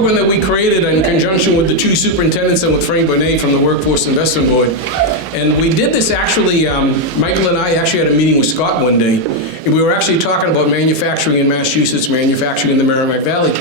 program that we created in conjunction with the two superintendents and with Frank Bonet from the Workforce Investment Board. And we did this actually, Michael and I actually had a meeting with Scott one day, and we were actually talking about manufacturing in Massachusetts, manufacturing in the Merrimack Valley.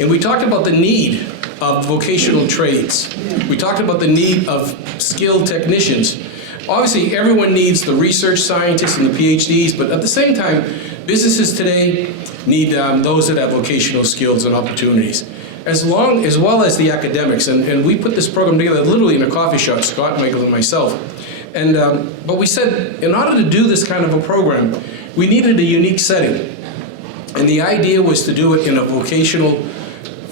And we talked about the need of vocational trades. We talked about the need of skilled technicians. Obviously, everyone needs the research scientists and the PhDs, but at the same time, businesses today need those that have vocational skills and opportunities, as well as the academics. And we put this program together literally in a coffee shop, Scott, Michael, and myself. And but we said, in order to do this kind of a program, we needed a unique setting. And the idea was to do it in a vocational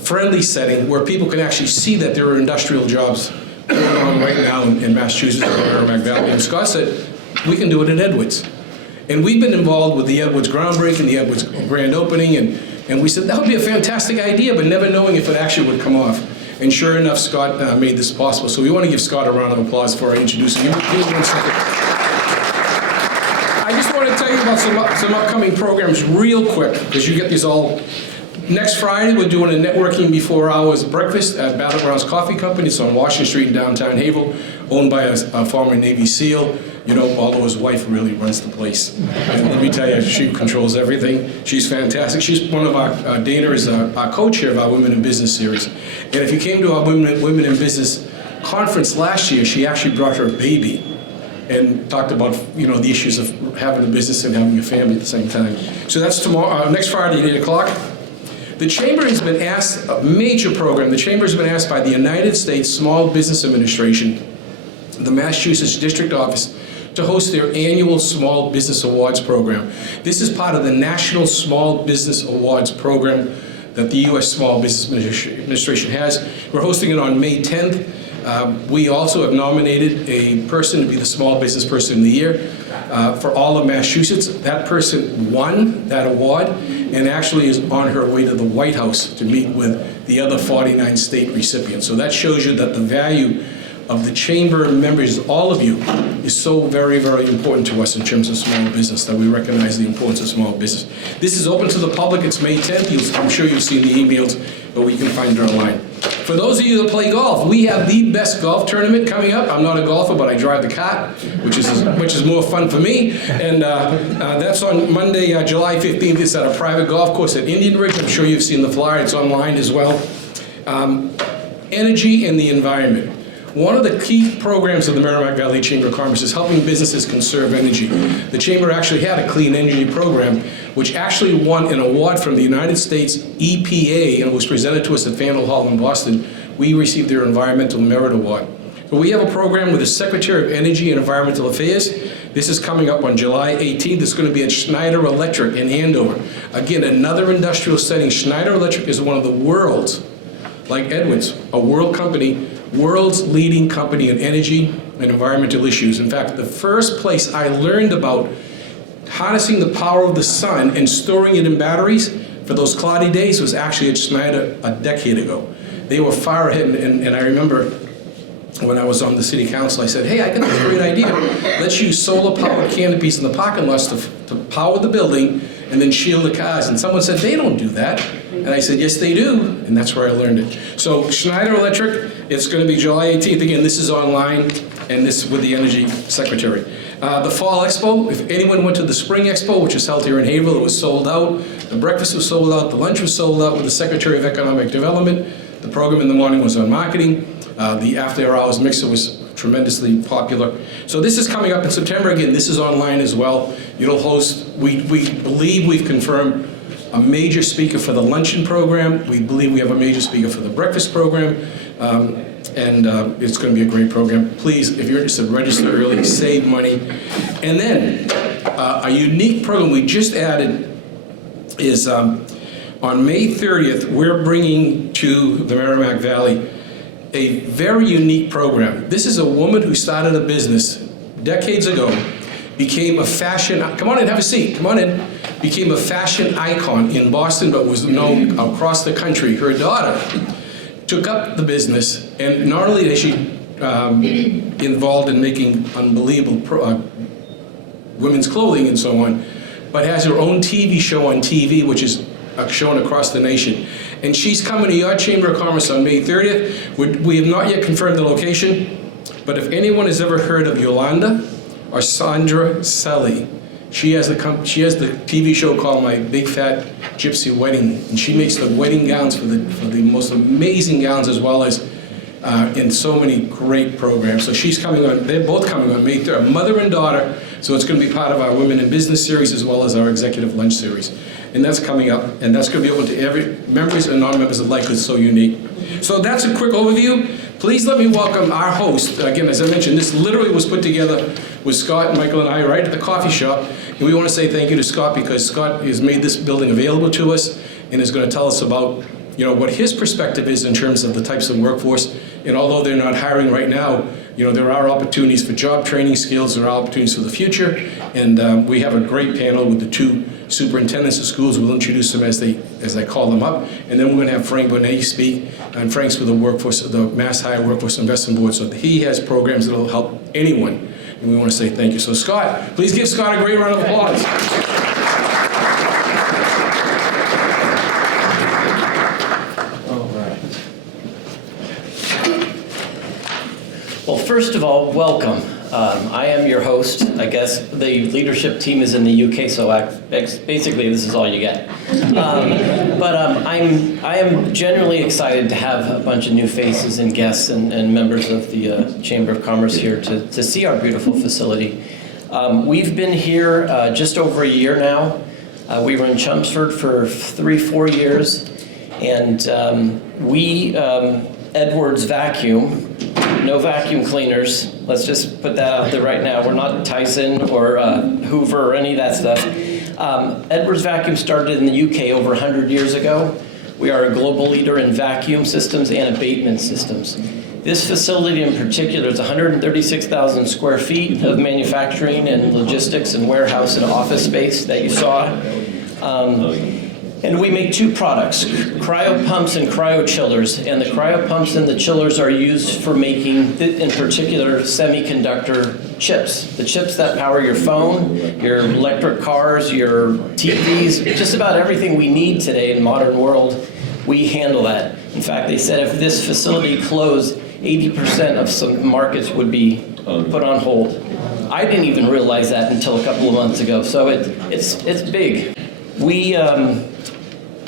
friendly setting where people can actually see that there are industrial jobs going on right now in Massachusetts and the Merrimack Valley. And Scott said, we can do it in Edwards. And we've been involved with the Edwards groundbreaking, the Edwards grand opening, and we said that would be a fantastic idea, but never knowing if it actually would come off. And sure enough, Scott made this possible. So we want to give Scott a round of applause for introducing him. Give me 1 second. I just want to tell you about some upcoming programs real quick, because you get these all. Next Friday, we're doing a networking before hours breakfast at Battlegrounds Coffee Company. It's on Washington Street in downtown Haverhill, owned by a former Navy SEAL. You know, although his wife really runs the place. And let me tell you, she controls everything. She's fantastic. She's one of our, Dana is our co-chair of our Women in Business series. And if you came to our Women in Business conference last year, she actually brought her baby and talked about, you know, the issues of having a business and having a family at the same time. So that's tomorrow, next Friday at 8 o'clock. The Chamber has been asked, a major program, the Chamber has been asked by the United States Small Business Administration, the Massachusetts District Office, to host their annual Small Business Awards program. This is part of the National Small Business Awards program that the U.S. Small Business Administration has. We're hosting it on May 10th. We also have nominated a person to be the Small Business Person of the Year for all of Massachusetts. That person won that award and actually is on her way to the White House to meet with the other 49 state recipients. So that shows you that the value of the Chamber members, all of you, is so very, very important to us in terms of small business, that we recognize the importance of small business. This is open to the public. It's May 10th. I'm sure you've seen the emails, but we can find it online. For those of you that play golf, we have the best golf tournament coming up. I'm not a golfer, but I drive the cart, which is more fun for me. And that's on Monday, July 15th. It's at a private golf course at Indian Ridge. I'm sure you've seen the flyer. It's online as well. Energy and the environment. One of the key programs of the Merrimack Valley Chamber of Commerce is helping businesses conserve energy. The Chamber actually had a clean energy program, which actually won an award from the United States EPA, and it was presented to us at Faneuil Hall in Boston. We received their Environmental Merit Award. So we have a program with the Secretary of Energy and Environmental Affairs. This is coming up on July 18th. It's going to be at Schneider Electric in Andover. Again, another industrial setting. Schneider Electric is one of the world's, like Edwards, a world company, world's leading company in energy and environmental issues. In fact, the first place I learned about harnessing the power of the sun and storing it in batteries for those cloudy days was actually at Schneider a decade ago. They were far ahead, and I remember when I was on the city council, I said, hey, I got this great idea. Let's use solar-powered canopies in the parking lots to power the building and then shield the cars. And someone said, they don't do that. And I said, yes, they do. And that's where I learned it. So Schneider Electric, it's going to be July 18th. Again, this is online, and this is with the Energy Secretary. The Fall Expo, if anyone went to the Spring Expo, which is held here in Haverhill, it was sold out. The breakfast was sold out. The lunch was sold out with the Secretary of Economic Development. The program in the morning was on marketing. The after-hours mixer was tremendously popular. So this is coming up in September. Again, this is online as well. It'll host, we believe we've confirmed a major speaker for the luncheon program. We believe we have a major speaker for the breakfast program. It's going to be a great program. Please, if you're interested, register early, save money. And then a unique program we just added is on May 30th, we're bringing to the Merrimack Valley a very unique program. This is a woman who started a business decades ago, became a fashion, come on in, have a seat, come on in, became a fashion icon in Boston, but was known across the country. Her daughter took up the business, and not only is she involved in making unbelievable women's clothing and so on, but has her own TV show on TV, which is shown across the nation. And she's coming to your Chamber of Commerce on May 30th. We have not yet confirmed the location, but if anyone has ever heard of Yolanda or Sandra Selly, she has the TV show called My Big Fat Gypsy Wedding, and she makes the wedding gowns for the most amazing gowns, as well as in so many great programs. So she's coming on, they're both coming on May 3rd, mother and daughter, so it's going to be part of our Women in Business series as well as our Executive Lunch series. And that's coming up, and that's going to be open to every members and non-members alike, because it's so unique. So that's a quick overview. Please let me welcome our host. Again, as I mentioned, this literally was put together with Scott, Michael, and I right at the coffee shop. And we want to say thank you to Scott, because Scott has made this building available to us and is going to tell us about, what his perspective is in terms of the types of workforce. And although they're not hiring right now, there are opportunities for job training skills, there are opportunities for the future. And we have a great panel with the two superintendents of schools. We'll introduce them as I call them up. And then we're going to have Frank Bonet speak. And Frank's with the Mass Higher Workforce Investment Board. So he has programs that will help anyone. And we want to say thank you. So Scott, please give Scott a great round of applause. All right. Well, first of all, welcome. I am your host. I guess the leadership team is in the UK, so basically this is all you get. I am generally excited to have a bunch of new faces and guests and members of the Chamber of Commerce here to see our beautiful facility. We've been here just over a year now. We were in Chelmsford for 3-4 years, and Edwards Vacuum, no vacuum cleaners. Let's just put that out there right now. We're not Tyson or Hoover or any of that stuff. Edwards Vacuum started in the UK over 100 years ago. We are a global leader in vacuum systems and abatement systems. This facility in particular is 136,000 square feet of manufacturing and logistics and warehouse and office space that you saw. And we make two products, cryo pumps and cryo chillers. And the cryo pumps and the chillers are used for making, in particular, semiconductor chips. The chips that power your phone, your electric cars, your TVs, just about everything we need today in the modern world, we handle that. In fact, they said if this facility closed, 80% of some markets would be put on hold. I didn't even realize that until a couple of months ago, so it's big. We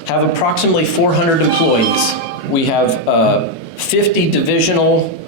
have approximately 400 employees. We have 50 divisional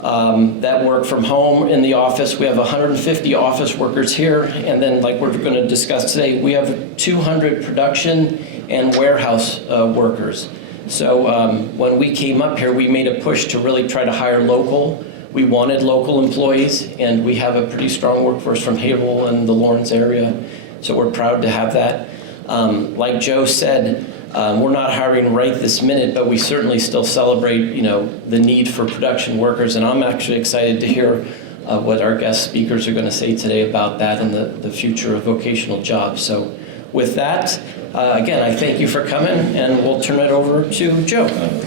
that work from home in the office. We have 150 office workers here, and then, like we're going to discuss today, we have 200 production and warehouse workers. So when we came up here, we made a push to really try to hire local. We wanted local employees, and we have a pretty strong workforce from Haverhill and the Lawrence area, so we're proud to have that. Like Joe said, we're not hiring right this minute, but we certainly still celebrate, the need for production workers, and I'm actually excited to hear what our guest speakers are going to say today about that and the future of vocational jobs. So with that, again, I thank you for coming, and we'll turn it over to Joe. And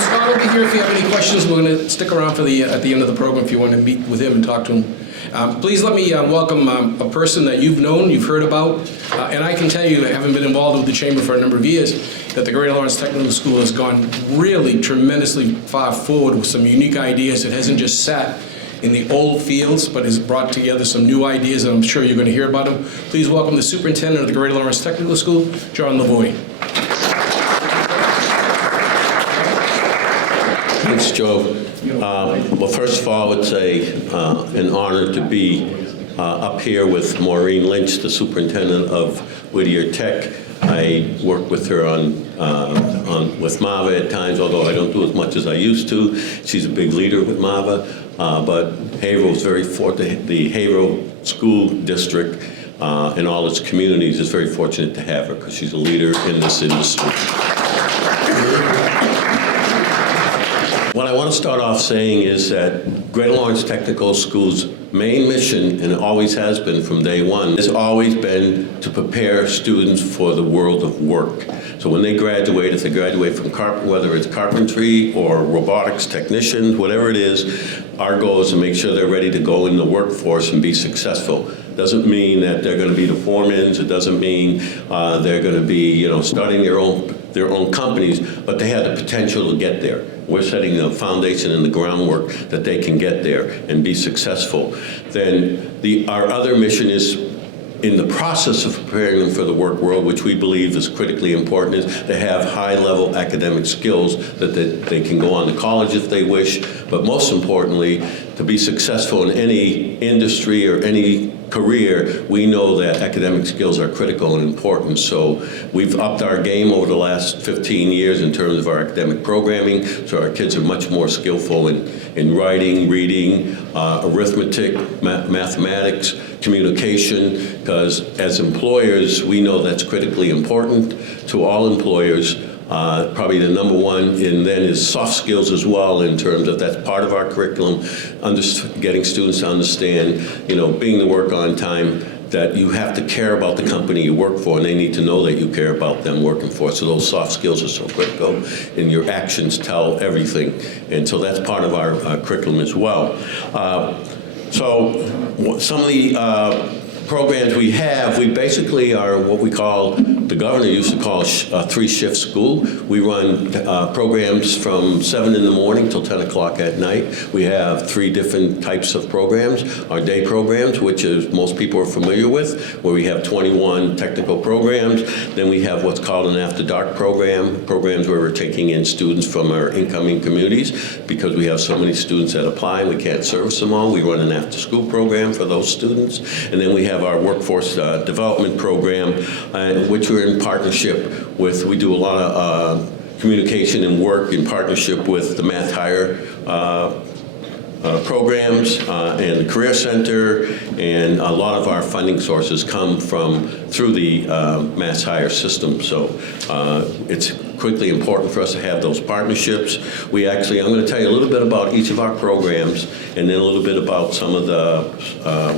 Scott will be here if you have any questions. We're going to stick around for at the end of the program if you want to meet with him and talk to him. Please let me welcome a person that you've known, you've heard about, and I can tell you, having been involved with the Chamber for a number of years, that the Greater Lawrence Technical School has gone really tremendously far forward with some unique ideas. It hasn't just sat in the old fields, but has brought together some new ideas, and I'm sure you're going to hear about them. Please welcome the Superintendent of the Greater Lawrence Technical School, John Lavoie. Thanks, Joe. Well, first of all, it's an honor to be up here with Maureen Lynch, the superintendent of Whittier Tech. I work with her with MAVA at times, although I don't do as much as I used to. She's a big leader with MAVA, but Haverhill is very fortunate. The Haverhill School District and all its communities is very fortunate to have her because she's a leader in this industry. What I want to start off saying is that Greater Lawrence Technical School's main mission, and it always has been from day one, has always been to prepare students for the world of work. So when they graduate, if they graduate from whether it's carpentry or robotics technicians, whatever it is, our goal is to make sure they're ready to go in the workforce and be successful. Doesn't mean that they're going to be the foremans. It doesn't mean they're going to be, starting their own companies, but they have the potential to get there. We're setting the foundation and the groundwork that they can get there and be successful. Then our other mission is, in the process of preparing them for the work world, which we believe is critically important, is to have high-level academic skills that they can go on to college if they wish, but most importantly, to be successful in any industry or any career, we know that academic skills are critical and important. So we've upped our game over the last 15 years in terms of our academic programming, so our kids are much more skillful in writing, reading, arithmetic, mathematics, communication, because as employers, we know that's critically important to all employers. Probably the number one, and then is soft skills as well, in terms of that's part of our curriculum, getting students to understand, being to work on time, that you have to care about the company you work for, and they need to know that you care about them working for. So those soft skills are so critical, and your actions tell everything. And so that's part of our curriculum as well. So some of the programs we have, we basically are what we call, the governor used to call a three-shift school. We run programs from 7 in the morning till 10 o'clock at night. We have 3 different types of programs. Our day programs, which is most people are familiar with, where we have 21 technical programs. Then we have what's called an after-dark programs where we're taking in students from our incoming communities. Because we have so many students that apply and we can't service them all, we run an after-school program for those students. And then we have our workforce development program, which we're in partnership with. We do a lot of communication and work in partnership with the Math Hire programs and the Career Center, and a lot of our funding sources come through the Mass Hire system. So it's critically important for us to have those partnerships. I'm going to tell you a little bit about each of our programs, and then a little bit about some of the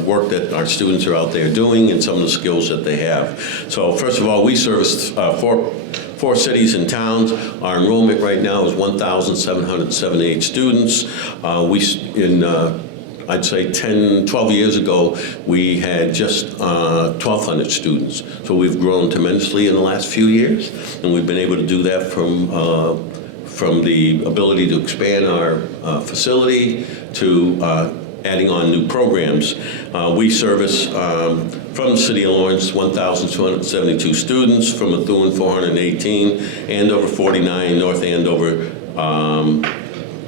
work that our students are out there doing and some of the skills that they have. So first of all, we service four cities and towns. Our enrollment right now is 1,778 students. I'd say 10, 12 years ago, we had just 1,200 students. So we've grown tremendously in the last few years, and we've been able to do that from the ability to expand our facility to adding on new programs. We service from the City of Lawrence 1,272 students, from Methuen 418, Andover 49, North Andover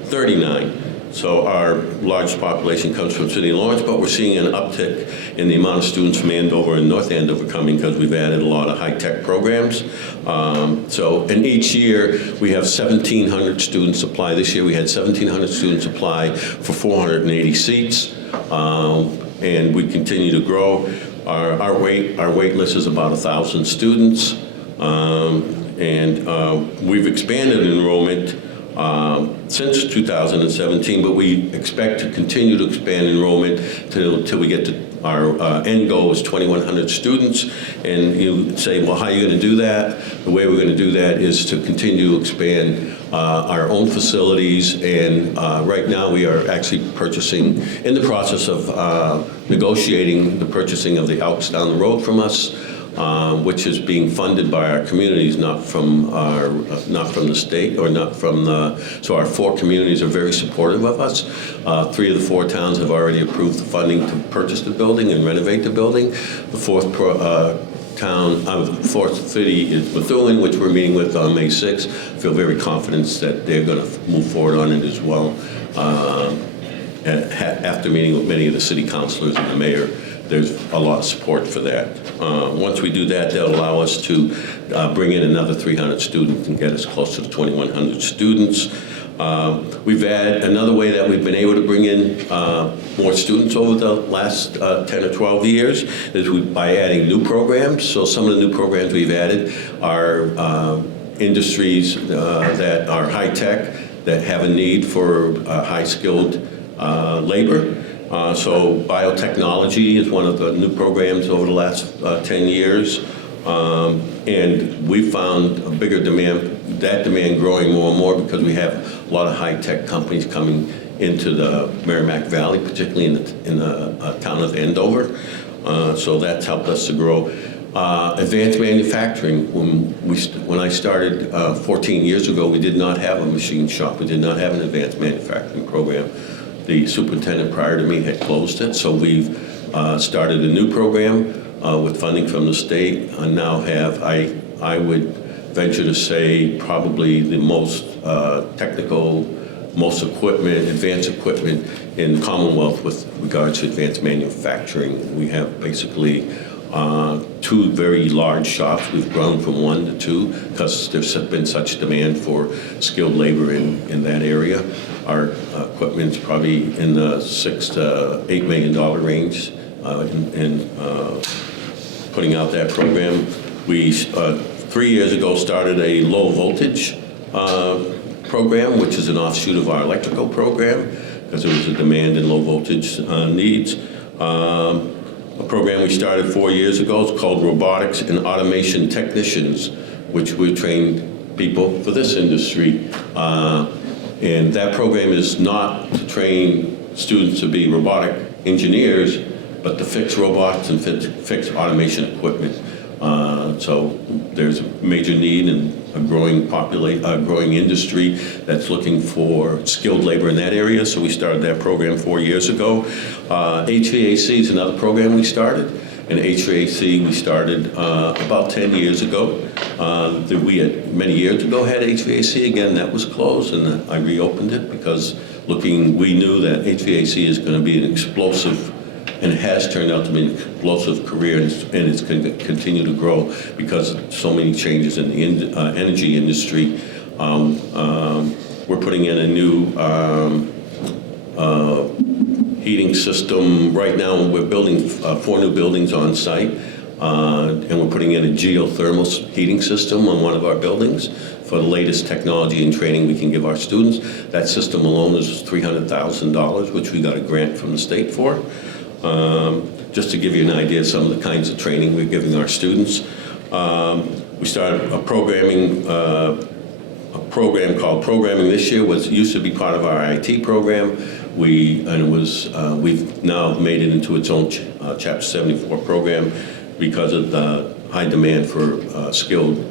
39. So our largest population comes from City of Lawrence, but we're seeing an uptick in the amount of students from Andover and North Andover coming because we've added a lot of high-tech programs. And each year we have 1,700 students apply. This year we had 1,700 students apply for 480 seats, and we continue to grow. Our wait list is about 1,000 students, and we've expanded enrollment since 2017, but we expect to continue to expand enrollment till we get to our end goal is 2,100 students. And you say, well, how are you going to do that? The way we're going to do that is to continue to expand our own facilities. And right now we are actually in the process of negotiating the purchasing of the Elks down the road from us, which is being funded by our communities, not from the state or not from so our 4 communities are very supportive of us. 3 of the 4 towns have already approved the funding to purchase the building and renovate the building. The 4th city is Methuen, which we're meeting with on May 6th. I feel very confident that they're going to move forward on it as well. After meeting with many of the city councilors and the mayor, there's a lot of support for that. Once we do that, that'll allow us to bring in another 300 students and get us close to the 2,100 students. We've had another way that we've been able to bring in more students over the last 10 or 12 years is by adding new programs. So some of the new programs we've added are industries that are high-tech, that have a need for high-skilled labor. So biotechnology is one of the new programs over the last 10 years. And we found a bigger demand, that demand growing more and more because we have a lot of high-tech companies coming into the Merrimack Valley, particularly in the town of Andover. So that's helped us to grow. Advanced manufacturing, when I started 14 years ago, we did not have a machine shop. We did not have an advanced manufacturing program. The superintendent prior to me had closed it, so we've started a new program with funding from the state, and now have, I would venture to say, probably the most technical, most equipment, advanced equipment in the Commonwealth with regards to advanced manufacturing. We have basically 2 very large shops. We've grown from 1 to 2 because there's been such demand for skilled labor in that area. Our equipment's probably in the $6 to $8 million range in putting out that program. We 3 years ago started a low voltage program, which is an offshoot of our electrical program, because there was a demand in low voltage needs. A program we started 4 years ago is called Robotics and Automation Technicians, which we train people for this industry. And that program is not to train students to be robotic engineers, but to fix robots and fix automation equipment. So there's a major need in a growing industry that's looking for skilled labor in that area. So we started that program 4 years ago. HVAC is another program we started. And HVAC we started about 10 years ago. We had many years ago had HVAC. Again, that was closed, and I reopened it because we knew that HVAC is going to be an explosive, and it has turned out to be an explosive career, and it's going to continue to grow because of so many changes in the energy industry. We're putting in a new heating system. Right now, we're building 4 new buildings on site, and we're putting in a geothermal heating system on one of our buildings for the latest technology and training we can give our students. That system alone is $300,000, which we got a grant from the state for. Just to give you an idea of some of the kinds of training we're giving our students. We started a program called Programming this year. Used to be part of our IT program. We've now made it into its own Chapter 74 program because of the high demand for skilled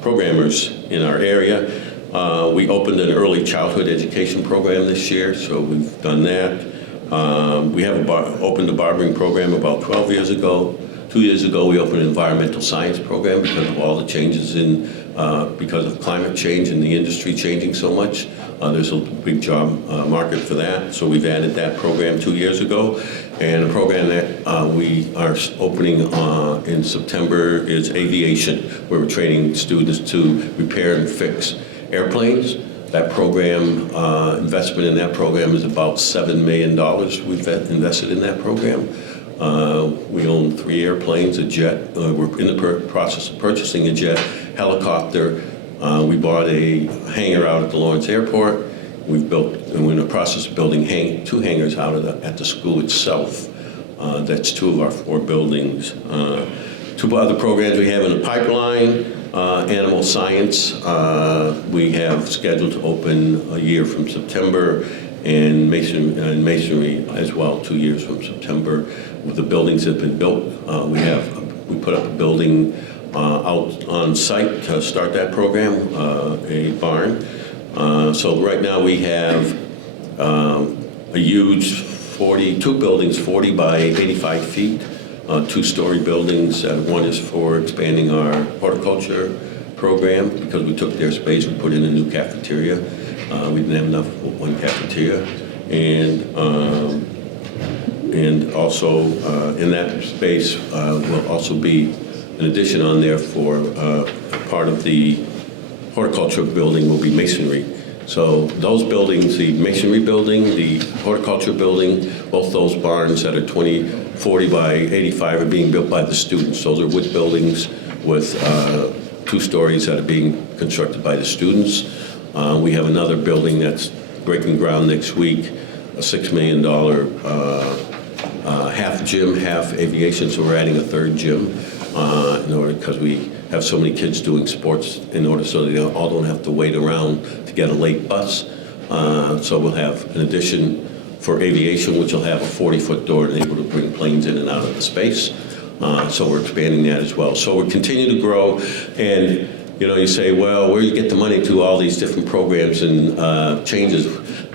programmers in our area. We opened an early childhood education program this year, so we've done that. We have opened a barbering program about 12 years ago. 2 years ago, we opened an environmental science program because of all the changes because of climate change and the industry changing so much. There's a big job market for that, so we've added that program 2 years ago. And a program that we are opening in September is aviation, where we're training students to repair and fix airplanes. That program, investment in that program is about $7 million we've invested in that program. We own 3 airplanes, a jet. We're in the process of purchasing a jet, helicopter. We bought a hangar out at the Lawrence Airport. We're in the process of building 2 hangars out at the school itself. That's 2 of our 4 buildings. 2 other programs we have in the pipeline. Animal science, we have scheduled to open a year from September, and masonry as well, 2 years from September. With the buildings that have been built, we put up a building out on site to start that program, a barn. So right now we have a huge 2 buildings, 40 by 85 feet. 2-story buildings. One is for expanding our horticulture program because we took their space. We put in a new cafeteria. We didn't have enough for 1 cafeteria, and also in that space will also be an addition on there for part of the horticulture building will be masonry. So those buildings, the masonry building, the horticulture building, both those barns that are 40 by 85 are being built by the students. Those are wood buildings with 2 stories that are being constructed by the students. We have another building that's breaking ground next week, a $6 million half gym, half aviation. So we're adding a 3rd gym in order, because we have so many kids doing sports, in order so they all don't have to wait around to get a late bus. So we'll have an addition for aviation, which will have a 40-foot door and able to bring planes in and out of the space. So we're expanding that as well. So we continue to grow, and you say, well, where do you get the money to all these different programs and changes?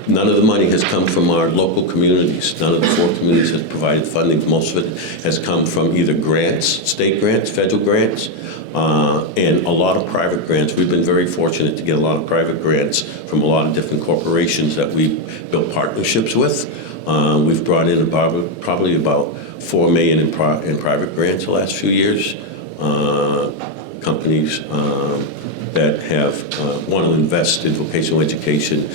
None of the money has come from our local communities. None of the 4 communities has provided funding. Most of it has come from either grants, state grants, federal grants, and a lot of private grants. We've been very fortunate to get a lot of private grants from a lot of different corporations that we've built partnerships with. We've brought in probably about $4 million in private grants the last few years. Companies that have want to invest in vocational education.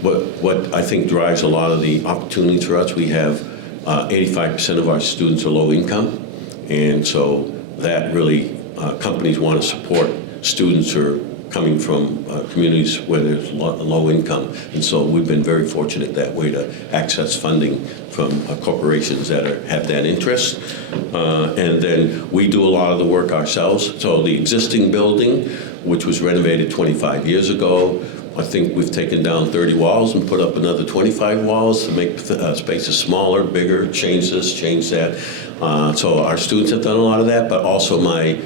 What I think drives a lot of the opportunities for us, we have 85% of our students are low income, and so that really companies want to support students who are coming from communities where there's low income, and so we've been very fortunate that way to access funding from corporations that have that interest. And then we do a lot of the work ourselves. So the existing building, which was renovated 25 years ago, I think we've taken down 30 walls and put up another 25 walls to make spaces smaller, bigger, change this, change that. So our students have done a lot of that, but also my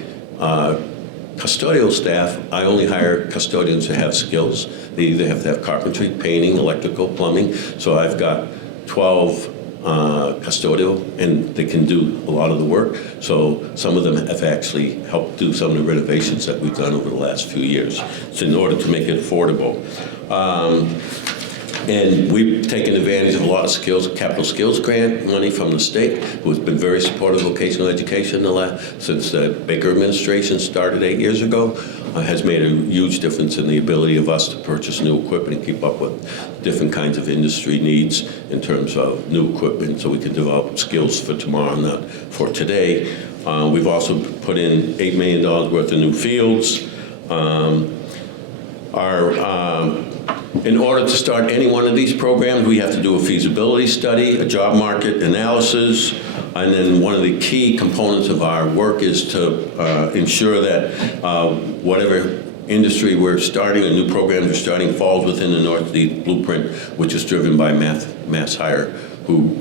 custodial staff, I only hire custodians who have skills. They either have to have carpentry, painting, electrical, plumbing. So I've got 12 custodial, and they can do a lot of the work. So some of them have actually helped do some of the renovations that we've done over the last few years. So in order to make it affordable. And we've taken advantage of a lot of capital skills grant money from the state, who's been very supportive of vocational education since the Baker administration started 8 years ago. Has made a huge difference in the ability of us to purchase new equipment and keep up with different kinds of industry needs in terms of new equipment, so we can develop skills for tomorrow, not for today. We've also put in $8 million worth of new fields. In order to start any one of these programs, we have to do a feasibility study, a job market analysis, and then one of the key components of our work is to ensure that whatever industry we're starting, a new program we're starting, falls within the Northeast Blueprint, which is driven by Mass Hire, who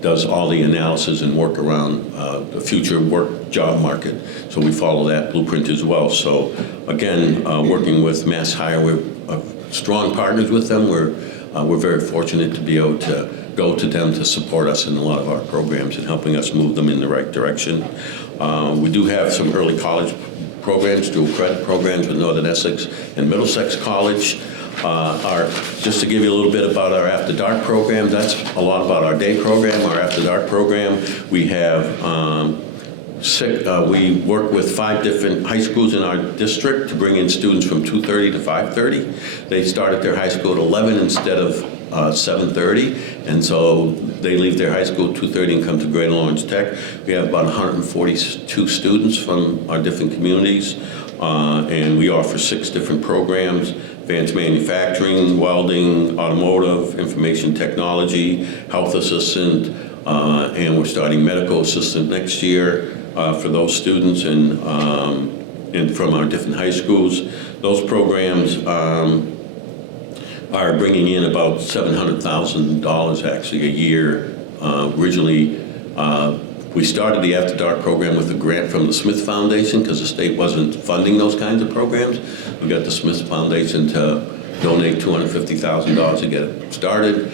does all the analysis and work around the future work job market. So we follow that blueprint as well. So again, working with Mass Hire, we're strong partners with them. We're very fortunate to be able to go to them to support us in a lot of our programs and helping us move them in the right direction. We do have some early college programs, dual credit programs with Northern Essex and Middlesex College. Just to give you a little bit about our After Dark program, that's a lot about our day program, our After Dark program. We have we work with 5 different high schools in our district to bring in students from 2:30 to 5:30. They start at their high school at 11 instead of 7:30, and so they leave their high school at 2:30 and come to Greater Lawrence Tech. We have about 142 students from our different communities, and we offer 6 different programs: advanced manufacturing, welding, automotive, information technology, health assistant, and we're starting medical assistant next year for those students and from our different high schools. Those programs are bringing in about $700,000 actually a year. Originally, we started the After Dark program with a grant from the Smith Foundation because the state wasn't funding those kinds of programs. We got the Smith Foundation to donate $250,000 to get it started.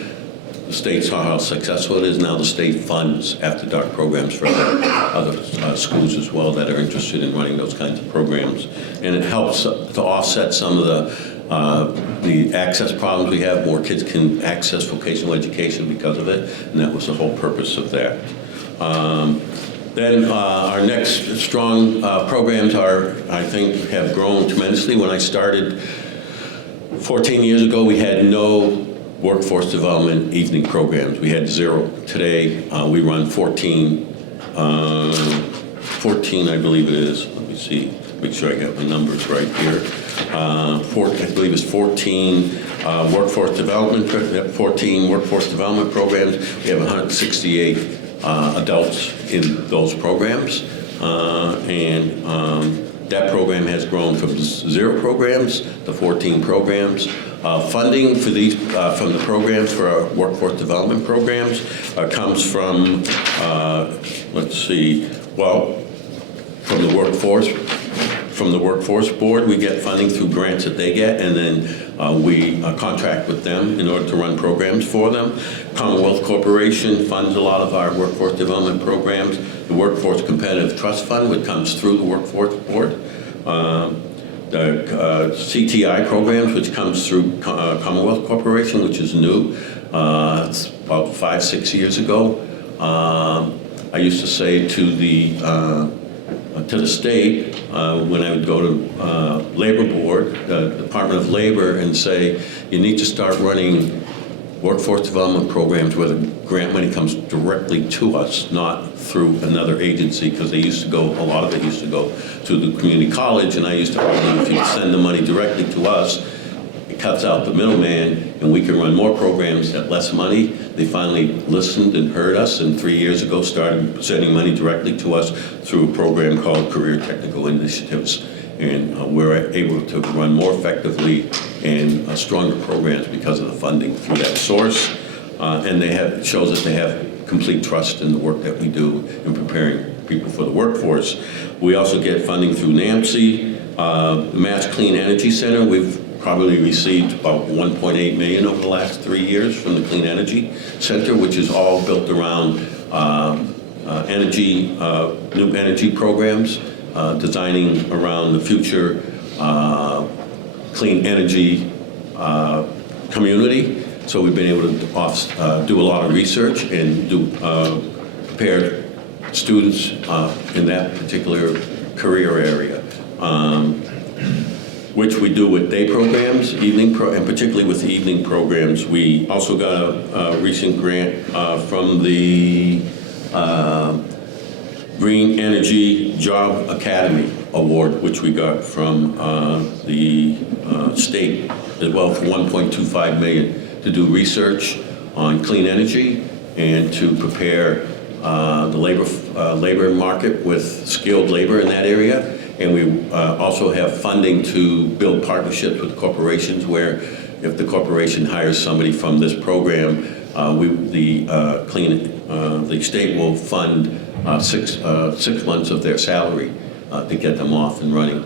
The state saw how successful it is. Now the state funds After Dark programs for other schools as well that are interested in running those kinds of programs. And it helps to offset some of the access problems we have. More kids can access vocational education because of it, and that was the whole purpose of that. Then our next strong programs I think, have grown tremendously. When I started 14 years ago, we had no workforce development evening programs. We had 0. Today, we run 14, I believe it is. Let me see, make sure I got my numbers right here. I believe it's 14 workforce development programs. We have 168 adults in those programs, and that program has grown from 0 programs to 14 programs. Funding for these, from the programs, for our workforce development programs, comes from, let's see, well, from the workforce. From the Workforce Board, we get funding through grants that they get, and then we contract with them in order to run programs for them. Commonwealth Corporation funds a lot of our workforce development programs. The Workforce Competitive Trust Fund, which comes through the Workforce Board. The CTI programs, which comes through Commonwealth Corporation, which is new. It's about 5-6 years ago. I used to say to the state, when I would go to Labor Board, the Department of Labor, and say, you need to start running workforce development programs where the grant money comes directly to us, not through another agency, because a lot of it used to go to the community college, and I used to argue, if you send the money directly to us, it cuts out the middleman, and we can run more programs at less money. They finally listened and heard us, and 3 years ago started sending money directly to us through a program called Career Technical Initiatives. And we're able to run more effectively and stronger programs because of the funding through that source. And it shows that they have complete trust in the work that we do in preparing people for the workforce. We also get funding through NAMC, the Mass Clean Energy Center. We've probably received about $1.8 million over the last 3 years from the Clean Energy Center, which is all built around new energy programs, designing around the future clean energy community. So we've been able to do a lot of research and prepare students in that particular career area. Which we do with day programs, and particularly with the evening programs. We also got a recent grant from the Green Energy Job Academy Award, which we got from the state as well, for $1.25 million to do research on clean energy and to prepare the labor market with skilled labor in that area. And we also have funding to build partnerships with corporations where if the corporation hires somebody from this program, the state will fund 6 months of their salary to get them off and running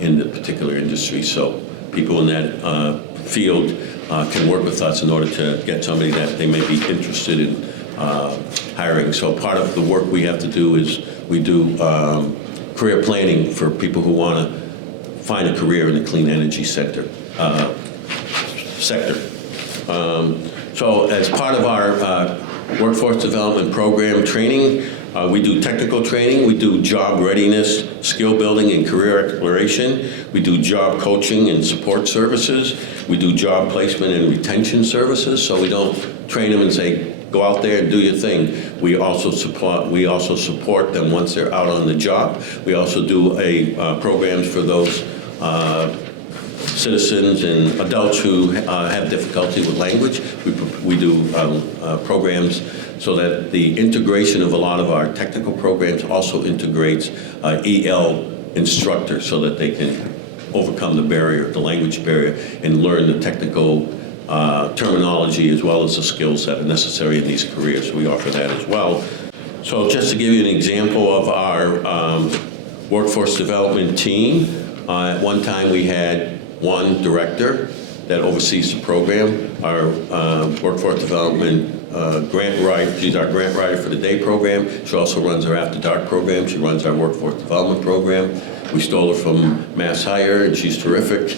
in the particular industry. So people in that field can work with us in order to get somebody that they may be interested in hiring. So part of the work we have to do is we do career planning for people who want to find a career in the clean energy sector. So as part of our workforce development program training, we do technical training, we do job readiness, skill building, and career exploration. We do job coaching and support services. We do job placement and retention services, so we don't train them and say, go out there and do your thing. We also support them once they're out on the job. We also do programs for those citizens and adults who have difficulty with language. We do programs so that the integration of a lot of our technical programs also integrates EL instructors so that they can overcome the barrier, the language barrier, and learn the technical terminology as well as the skills that are necessary in these careers. We offer that as well. So just to give you an example of our workforce development team, at one time we had one director that oversees the program. Our workforce development grant writer, she's our grant writer for the day program. She also runs our After Dark program. She runs our workforce development program. We stole her from Mass Hire, and she's terrific.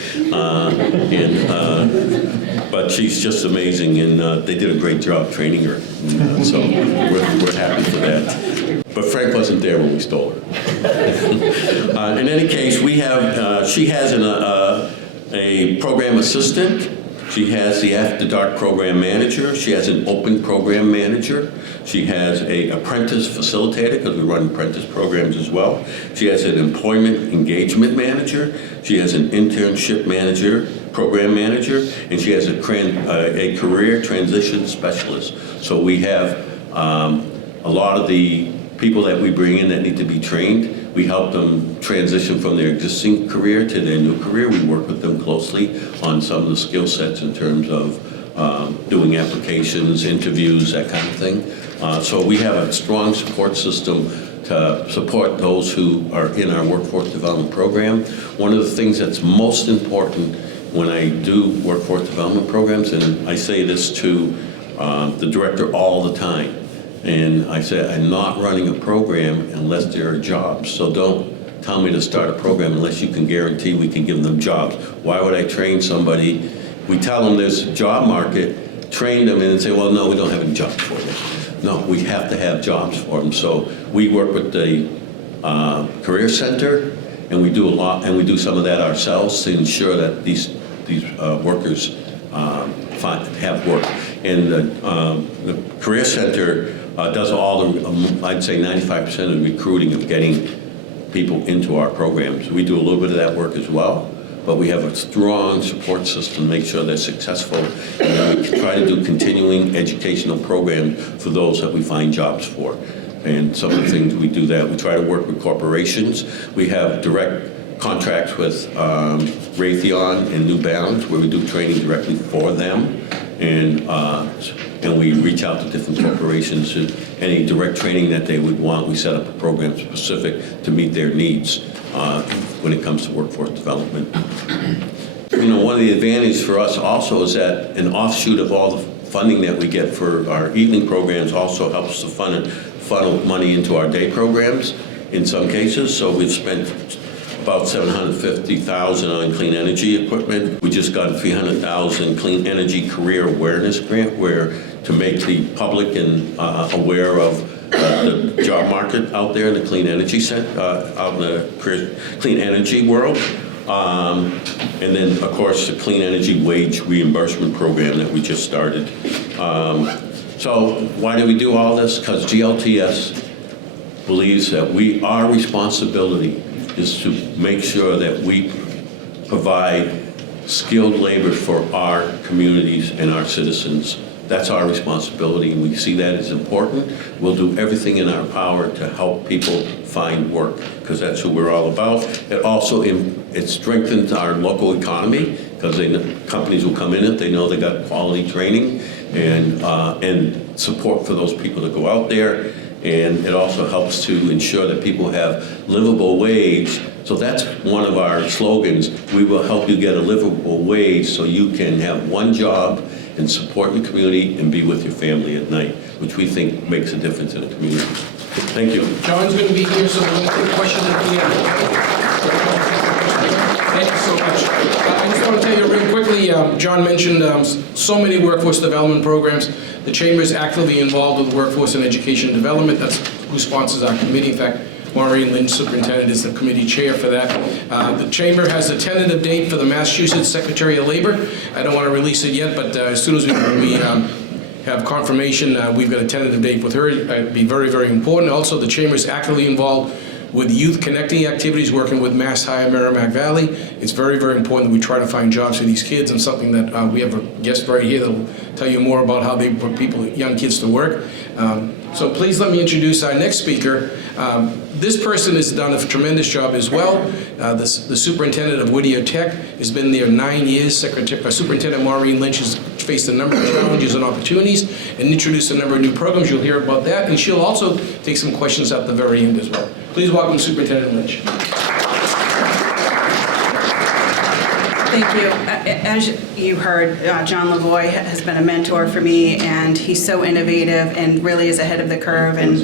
But she's just amazing, and they did a great job training her. So we're happy for that. But Frank wasn't there when we stole her. In any case, we have she has a program assistant. She has the After Dark program manager. She has an open program manager. She has an apprentice facilitator, because we run apprentice programs as well. She has an employment engagement manager. She has an internship manager, program manager, and she has a career transition specialist. So we have a lot of the people that we bring in that need to be trained. We help them transition from their existing career to their new career. We work with them closely on some of the skill sets in terms of doing applications, interviews, that kind of thing. So we have a strong support system to support those who are in our workforce development program. One of the things that's most important when I do workforce development programs, and I say this to the director all the time, and I say, I'm not running a program unless there are jobs. So don't tell me to start a program unless you can guarantee we can give them jobs. Why would I train somebody? We tell them there's a job market, train them and say, well, no, we don't have any jobs for you. No, we have to have jobs for them. So we work with the Career Center, and we do a lot, and we do some of that ourselves to ensure that these workers have work. And the Career Center does all the, I'd say 95% of the recruiting of getting people into our programs. We do a little bit of that work as well, but we have a strong support system to make sure they're successful. And we try to do continuing educational programs for those that we find jobs for. And some of the things we do that, we try to work with corporations. We have direct contracts with Raytheon and New Balance where we do training directly for them. And we reach out to different corporations. Any direct training that they would want, we set up a program specific to meet their needs when it comes to workforce development. You know, one of the advantages for us also is that an offshoot of all the funding that we get for our evening programs also helps to funnel money into our day programs in some cases. So we've spent about $750,000 on clean energy equipment. We just got a $300,000 clean energy career awareness grant where to make the public and aware of the job market out there in the clean energy out in the clean energy world. And then, of course, the clean energy wage reimbursement program that we just started. So why do we do all this? Because GLTS believes that our responsibility is to make sure that we provide skilled labor for our communities and our citizens. That's our responsibility, and we see that as important. We'll do everything in our power to help people find work, because that's who we're all about. It also it strengthens our local economy, because companies will come in if they know they got quality training and support for those people to go out there. And it also helps to ensure that people have livable wage. So that's one of our slogans. We will help you get a livable wage so you can have one job and support your community and be with your family at night, which we think makes a difference in the community. Thank you. John's going to be here, so we'll take questions at the end. Thank you so much. I just want to tell you real quickly, John mentioned so many workforce development programs. The Chamber is actively involved with workforce and education development. That's who sponsors our committee. In fact, Maureen Lynch, Superintendent, is the committee chair for that. The Chamber has a tentative date for the Massachusetts Secretary of Labor. I don't want to release it yet, but as soon as we have confirmation, we've got a tentative date with her. It'd be very, very important. Also, the Chamber is actively involved with youth connecting activities, working with Mass High and Merrimack Valley. It's very, very important that we try to find jobs for these kids, and something that we have a guest right here that will tell you more about how they put young kids to work. So please let me introduce our next speaker. This person has done a tremendous job as well. The superintendent of Whittier Tech has been there 9 years. Superintendent Maureen Lynch has faced a number of challenges and opportunities and introduced a number of new programs. You'll hear about that, and she'll also take some questions at the very end as well. Please welcome Superintendent Lynch. Thank you. As you heard, John Lavoie has been a mentor for me, and he's so innovative and really is ahead of the curve. And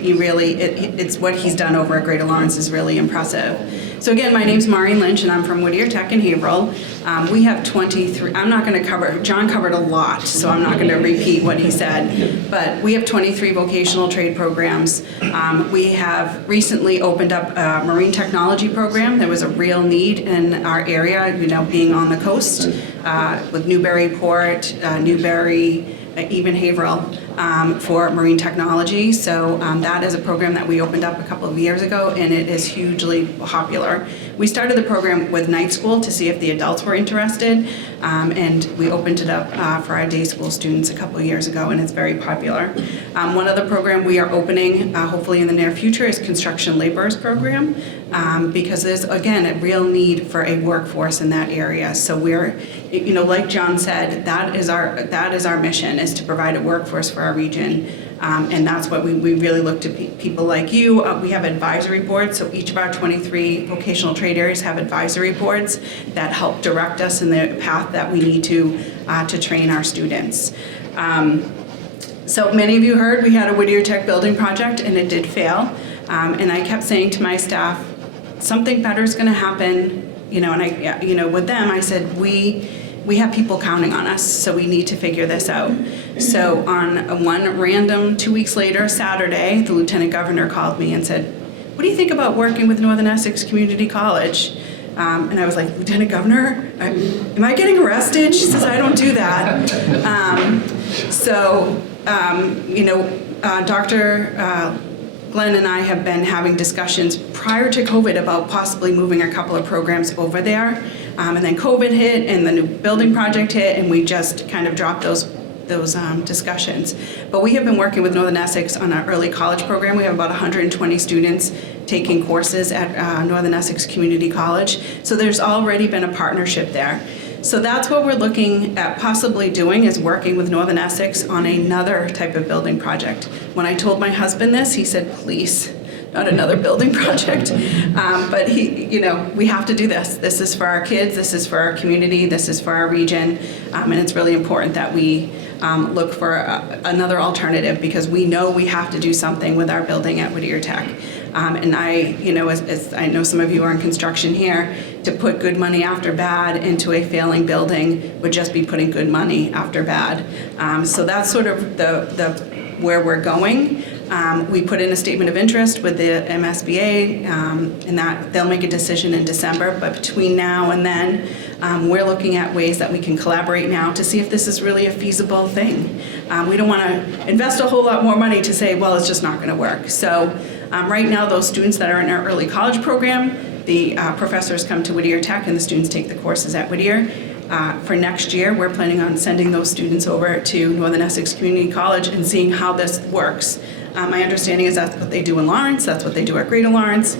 it's what he's done over at Greater Lawrence is really impressive. So again, my name's Maureen Lynch, and I'm from Whittier Tech in Haverhill. We have 23, I'm not going to cover, John covered a lot, so I'm not going to repeat what he said, but we have 23 vocational trade programs. We have recently opened up a marine technology program. There was a real need in our area, being on the coast, with Newburyport, Newbury, even Haverhill, for marine technology. So that is a program that we opened up a couple of years ago, and it is hugely popular. we started the program with night school to see if the adults were interested, and we opened it up for our day school students a couple of years ago, and it's very popular. One other program we are opening, hopefully in the near future, is construction laborers program, because there's, again, a real need for a workforce in that area. So we're, you know, like John said, that is our mission, is to provide a workforce for our region. And that's what we really look to people like you. We have advisory boards, so each of our 23 vocational trade areas have advisory boards that help direct us in the path that we need to train our students. So many of you heard we had a Whittier Tech building project and it did fail. And I kept saying to my staff, something better is going to happen, you know, and with them I said, we have people counting on us, so we need to figure this out. So on one random 2 weeks later, Saturday, the Lieutenant Governor called me and said, what do you think about working with Northern Essex Community College? And I was like, Lieutenant Governor, am I getting arrested? She says, I don't do that. Dr. Glenn and I have been having discussions prior to COVID about possibly moving a couple of programs over there. And then COVID hit and the new building project hit, and we just kind of dropped those discussions. But we have been working with Northern Essex on our early college program. We have about 120 students taking courses at Northern Essex Community College. So there's already been a partnership there. So that's what we're looking at possibly doing, is working with Northern Essex on another type of building project. When I told my husband this, he said, please, not another building project. But we have to do this. This is for our kids, this is for our community, this is for our region, and it's really important that we look for another alternative, because we know we have to do something with our building at Whittier Tech. And as I know some of you are in construction here, to put good money after bad into a failing building would just be putting good money after bad. So that's sort of the where we're going. We put in a statement of interest with the MSBA, and that they'll make a decision in December. But between now and then, we're looking at ways that we can collaborate now to see if this is really a feasible thing. We don't want to invest a whole lot more money to say, well, it's just not going to work. So right now, those students that are in our early college program, the professors come to Whittier Tech and the students take the courses at Whittier. For next year, we're planning on sending those students over to Northern Essex Community College and seeing how this works. My understanding is that's what they do in Lawrence, that's what they do at Greater Lawrence.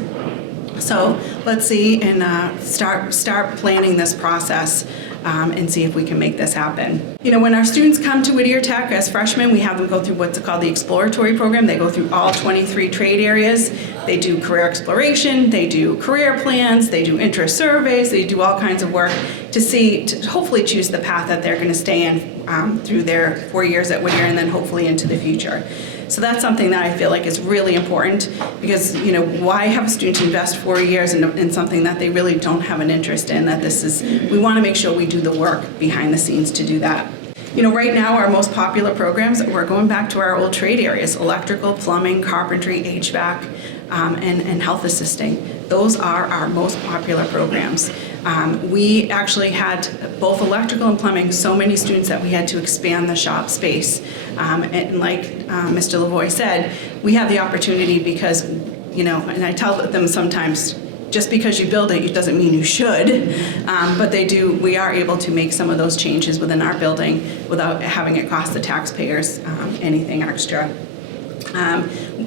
So let's see and start planning this process and see if we can make this happen. You know, when our students come to Whittier Tech as freshmen, we have them go through what's called the exploratory program. They go through all 23 trade areas. They do career exploration, they do career plans, they do interest surveys, they do all kinds of work to hopefully choose the path that they're going to stay in through their 4 years at Whittier and then hopefully into the future. So that's something that I feel like is really important, because, you know, why have a student invest 4 years in something that they really don't have an interest in? We want to make sure we do the work behind the scenes to do that. You know, right now our most popular programs, we're going back to our old trade areas: electrical, plumbing, carpentry, HVAC, and health assisting. Those are our most popular programs. We actually had both electrical and plumbing, so many students that we had to expand the shop space. And like Mr. Lavoie said, we have the opportunity because, you know, and I tell them sometimes, just because you build it doesn't mean you should, but we are able to make some of those changes within our building without having it cost the taxpayers anything extra.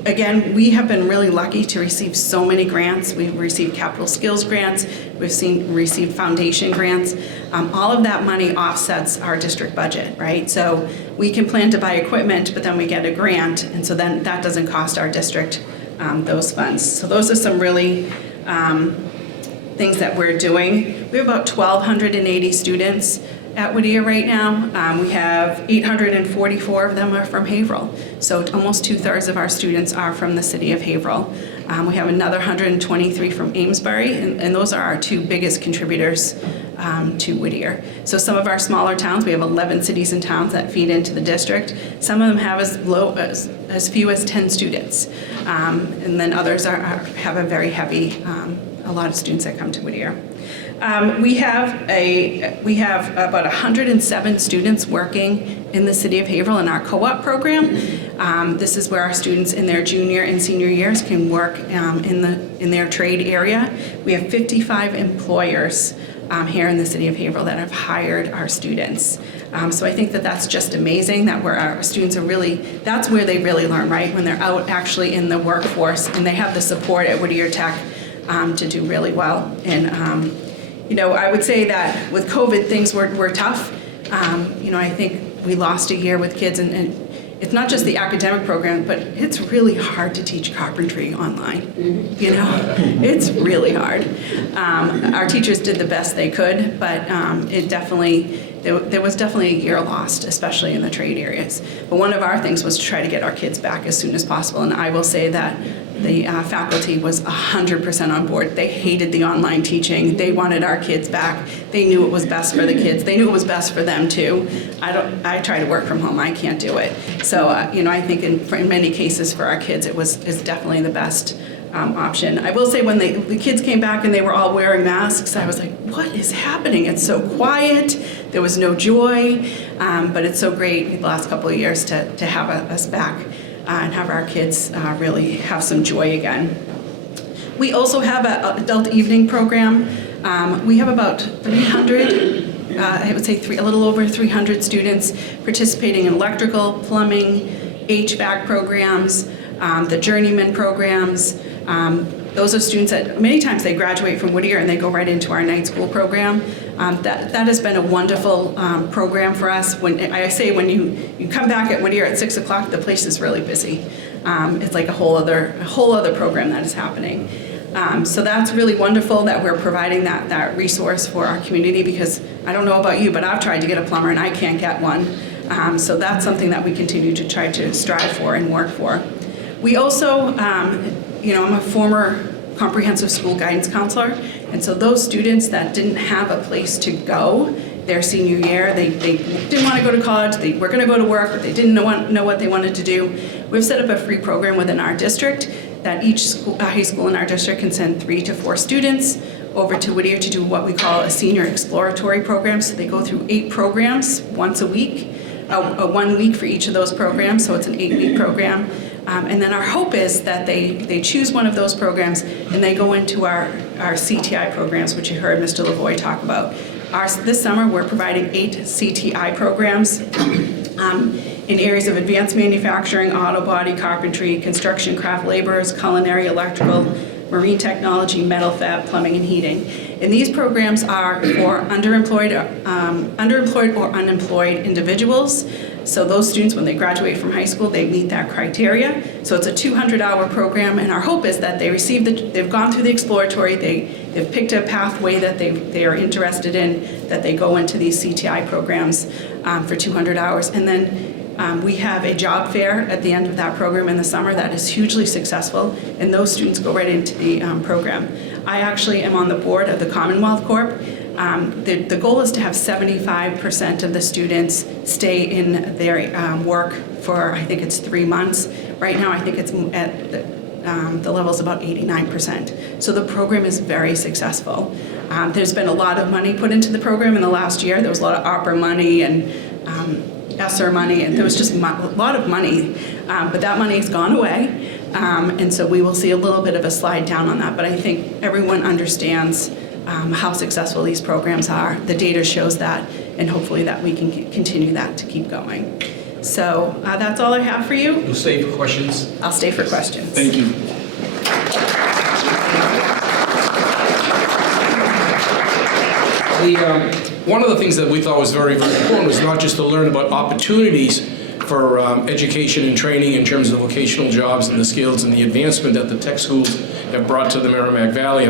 Again, we have been really lucky to receive so many grants. We've received capital skills grants, received foundation grants. All of that money offsets our district budget, right? So we can plan to buy equipment, but then we get a grant, and so then that doesn't cost our district those funds. So those are some really things that we're doing. We have about 1,280 students at Whittier right now. We have 844 of them are from Haverhill. So almost 2/3 of our students are from the city of Haverhill. We have another 123 from Amesbury, and those are our two biggest contributors to Whittier. So some of our smaller towns, we have 11 cities and towns that feed into the district. Some of them have as few as 10 students. And then others have a very heavy, a lot of students that come to Whittier. We have about 107 students working in the city of Haverhill in our co-op program. This is where our students in their junior and senior years can work in their trade area. We have 55 employers here in the city of Haverhill that have hired our students. So I think that that's just amazing, that where our students are really, that's where they really learn, right? When they're out actually in the workforce and they have the support at Whittier Tech to do really well. And you know, I would say that with COVID, things were tough. You know, I think we lost a year with kids, and it's not just the academic program, but it's really hard to teach carpentry online. You know, it's really hard. Our teachers did the best they could, but there was definitely a year lost, especially in the trade areas. But one of our things was to try to get our kids back as soon as possible, and I will say that the faculty was 100% on board. They hated the online teaching. They wanted our kids back. They knew it was best for the kids. They knew it was best for them too. I try to work from home. I can't do it. So you know, I think in many cases for our kids, it's definitely the best option. I will say when the kids came back and they were all wearing masks, I was like, what is happening? It's so quiet. There was no joy, but it's so great the last couple of years to have us back and have our kids really have some joy again. We also have an adult evening program. We have about 300, I would say a little over 300 students participating in electrical, plumbing, HVAC programs, the journeyman programs. Those are students that many times they graduate from Whittier and they go right into our night school program. That has been a wonderful program for us. When you come back at Whittier at 6 o'clock, the place is really busy. It's like a whole other program that is happening. So that's really wonderful that we're providing that resource for our community, because I don't know about you, but I've tried to get a plumber and I can't get one. So that's something that we continue to try to strive for and work for. We also, you know, I'm a former comprehensive school guidance counselor, and so those students that didn't have a place to go their senior year, they didn't want to go to college, they were going to go to work, but they didn't know what they wanted to do. We've set up a free program within our district that each high school in our district can send 3 to 4 students over to Whittier to do what we call a senior exploratory program. So they go through 8 programs once a week, 1 week for each of those programs, so it's an 8-week program. And then our hope is that they choose one of those programs and they go into our CTI programs, which you heard Mr. Lavoie talk about. This summer, we're providing 8 CTI programs in areas of advanced manufacturing, auto body, carpentry, construction, craft laborers, culinary, electrical, marine technology, metal fab, plumbing, and heating. And these programs are for underemployed or unemployed individuals. So those students, when they graduate from high school, they meet that criteria. So it's a 200-hour program, and our hope is that they've gone through the exploratory, they've picked a pathway that they are interested in, that they go into these CTI programs for 200 hours. And then we have a job fair at the end of that program in the summer that is hugely successful, and those students go right into the program. I actually am on the board of the Commonwealth Corp. The goal is to have 75% of the students stay in their work for, I think it's 3 months. Right now, I think it's at the level is about 89%. So the program is very successul. There's been a lot of money put into the program in the last year. There was a lot of ARPA money and ESSER money, and there was just a lot of money. But that money has gone away. And so we will see a little bit of a slide down on that. But I think everyone understands how successful these programs are. The data shows that, and hopefully that we can continue that to keep going. So that's all I have for you. You'll stay for questions? I'll stay for questions. Thank you. One of the things that we thought was very, very important was not just to learn about opportunities for education and training in terms of vocational jobs and the skills and the advancement that the tech schools have brought to the Merrimack Valley.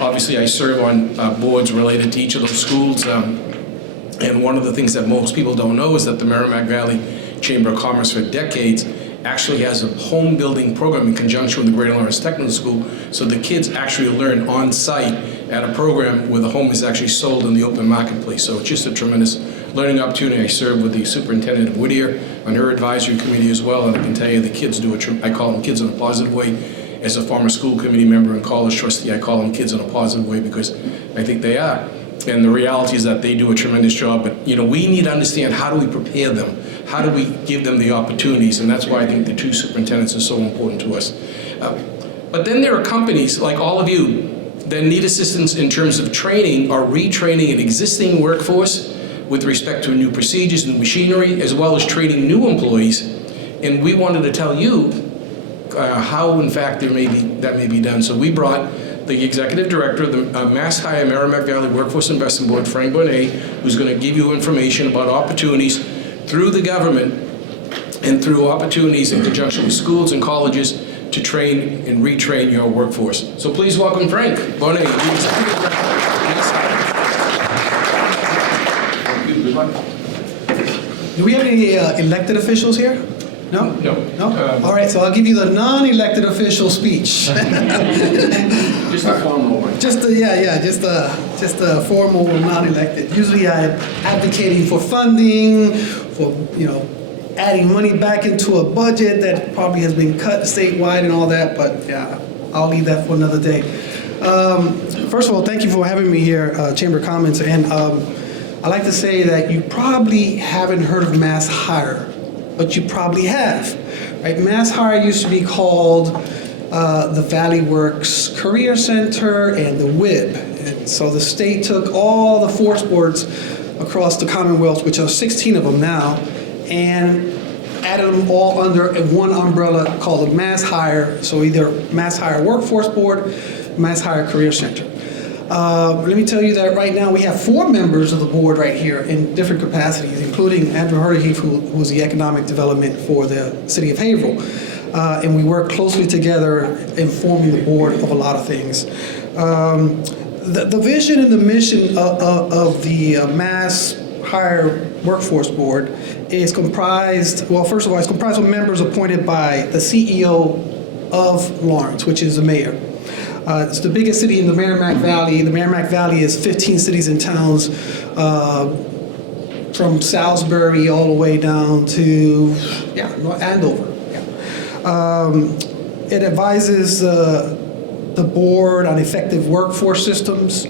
Obviously, I serve on boards related to each of those schools. And one of the things that most people don't know is that the Merrimack Valley Chamber of Commerce for decades actually has a home building program in conjunction with the Greater Lawrence Technical School, so the kids actually learn on site at a program where the home is actually sold in the open marketplace. So it's just a tremendous learning opportunity. I serve with the superintendent of Whittier on her advisory committee as well, and I can tell you the kids do I call them kids in a positive way. As a former school committee member and college trustee, I call them kids in a positive way because I think they are. And the reality is that they do a tremendous job, but we need to understand, how do we prepare them? How do we give them the opportunities? And that's why I think the two superintendents are so important to us. But then there are companies like all of you that need assistance in terms of training or retraining an existing workforce with respect to new procedures, new machinery, as well as training new employees. And we wanted to tell you how, in fact, that may be done. So we brought the Executive Director of the Mass Hire Merrimack Valley Workforce Investment Board, Frank Bonet, who's going to give you information about opportunities through the government and through opportunities in conjunction with schools and colleges to train and retrain your workforce. So please welcome Frank Bonet, the Executive Director of Mass Hire. Thank you. Good luck. Do we have any elected officials here? No? No. All right, so I'll give you the non-elected official speech. Just a formal one. Just a formal non-elected. Usually I'm advocating for funding, for, adding money back into a budget that probably has been cut statewide and all that, but yeah, I'll leave that for another day. First of all, thank you for having me here, Chamber of Comments, and I'd like to say that you probably haven't heard of Mass Hire, but you probably have, right? Mass Hire used to be called the Valley Works Career Center and the WIB. And so the state took all the force boards across the Commonwealth, which are 16 of them now, and added them all under one umbrella called the Mass Hire. So either Mass Hire Workforce Board, Mass Hire Career Center. Let me tell you that right now we have 4 members of the board right here in different capacities, including Andrew Hurdeheef, who's the economic development for the city of Haverhill. And we work closely together in forming the board of a lot of things. The vision and the mission of the Mass Hire Workforce Board is comprised, well, first of all, it's comprised of members appointed by the CEO of Lawrence, which is the mayor. It's the biggest city in the Merrimack Valley. The Merrimack Valley is 15 cities and towns from Salisbury all the way down to Andover. It advises the board on effective workforce systems,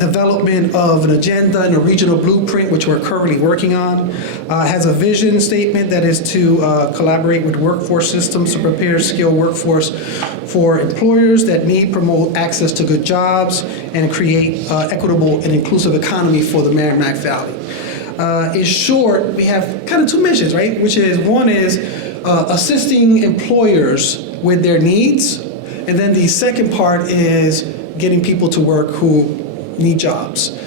development of an agenda and a regional blueprint, which we're currently working on, has a vision statement that is to collaborate with workforce systems to prepare skilled workforce for employers that need, promote access to good jobs, and create equitable and inclusive economy for the Merrimack Valley. In short, we have kind of 2 missions, right? Which is, one is assisting employers with their needs, and then the second part is getting people to work who need jobs.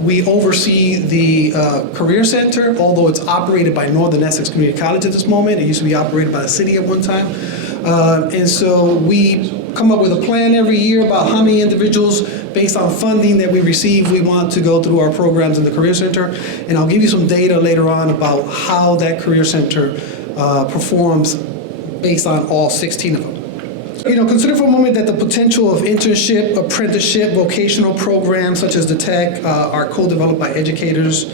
We oversee the Career Center, although it's operated by Northern Essex Community College at this moment. It used to be operated by the city at one time. And so we come up with a plan every year about how many individuals, based on funding that we receive, we want to go through our programs in the Career Center. And I'll give you some data later on about how that Career Center performs based on all 16 of them. Consider for a moment that the potential of internship, apprenticeship, vocational programs such as the tech are co-developed by educators,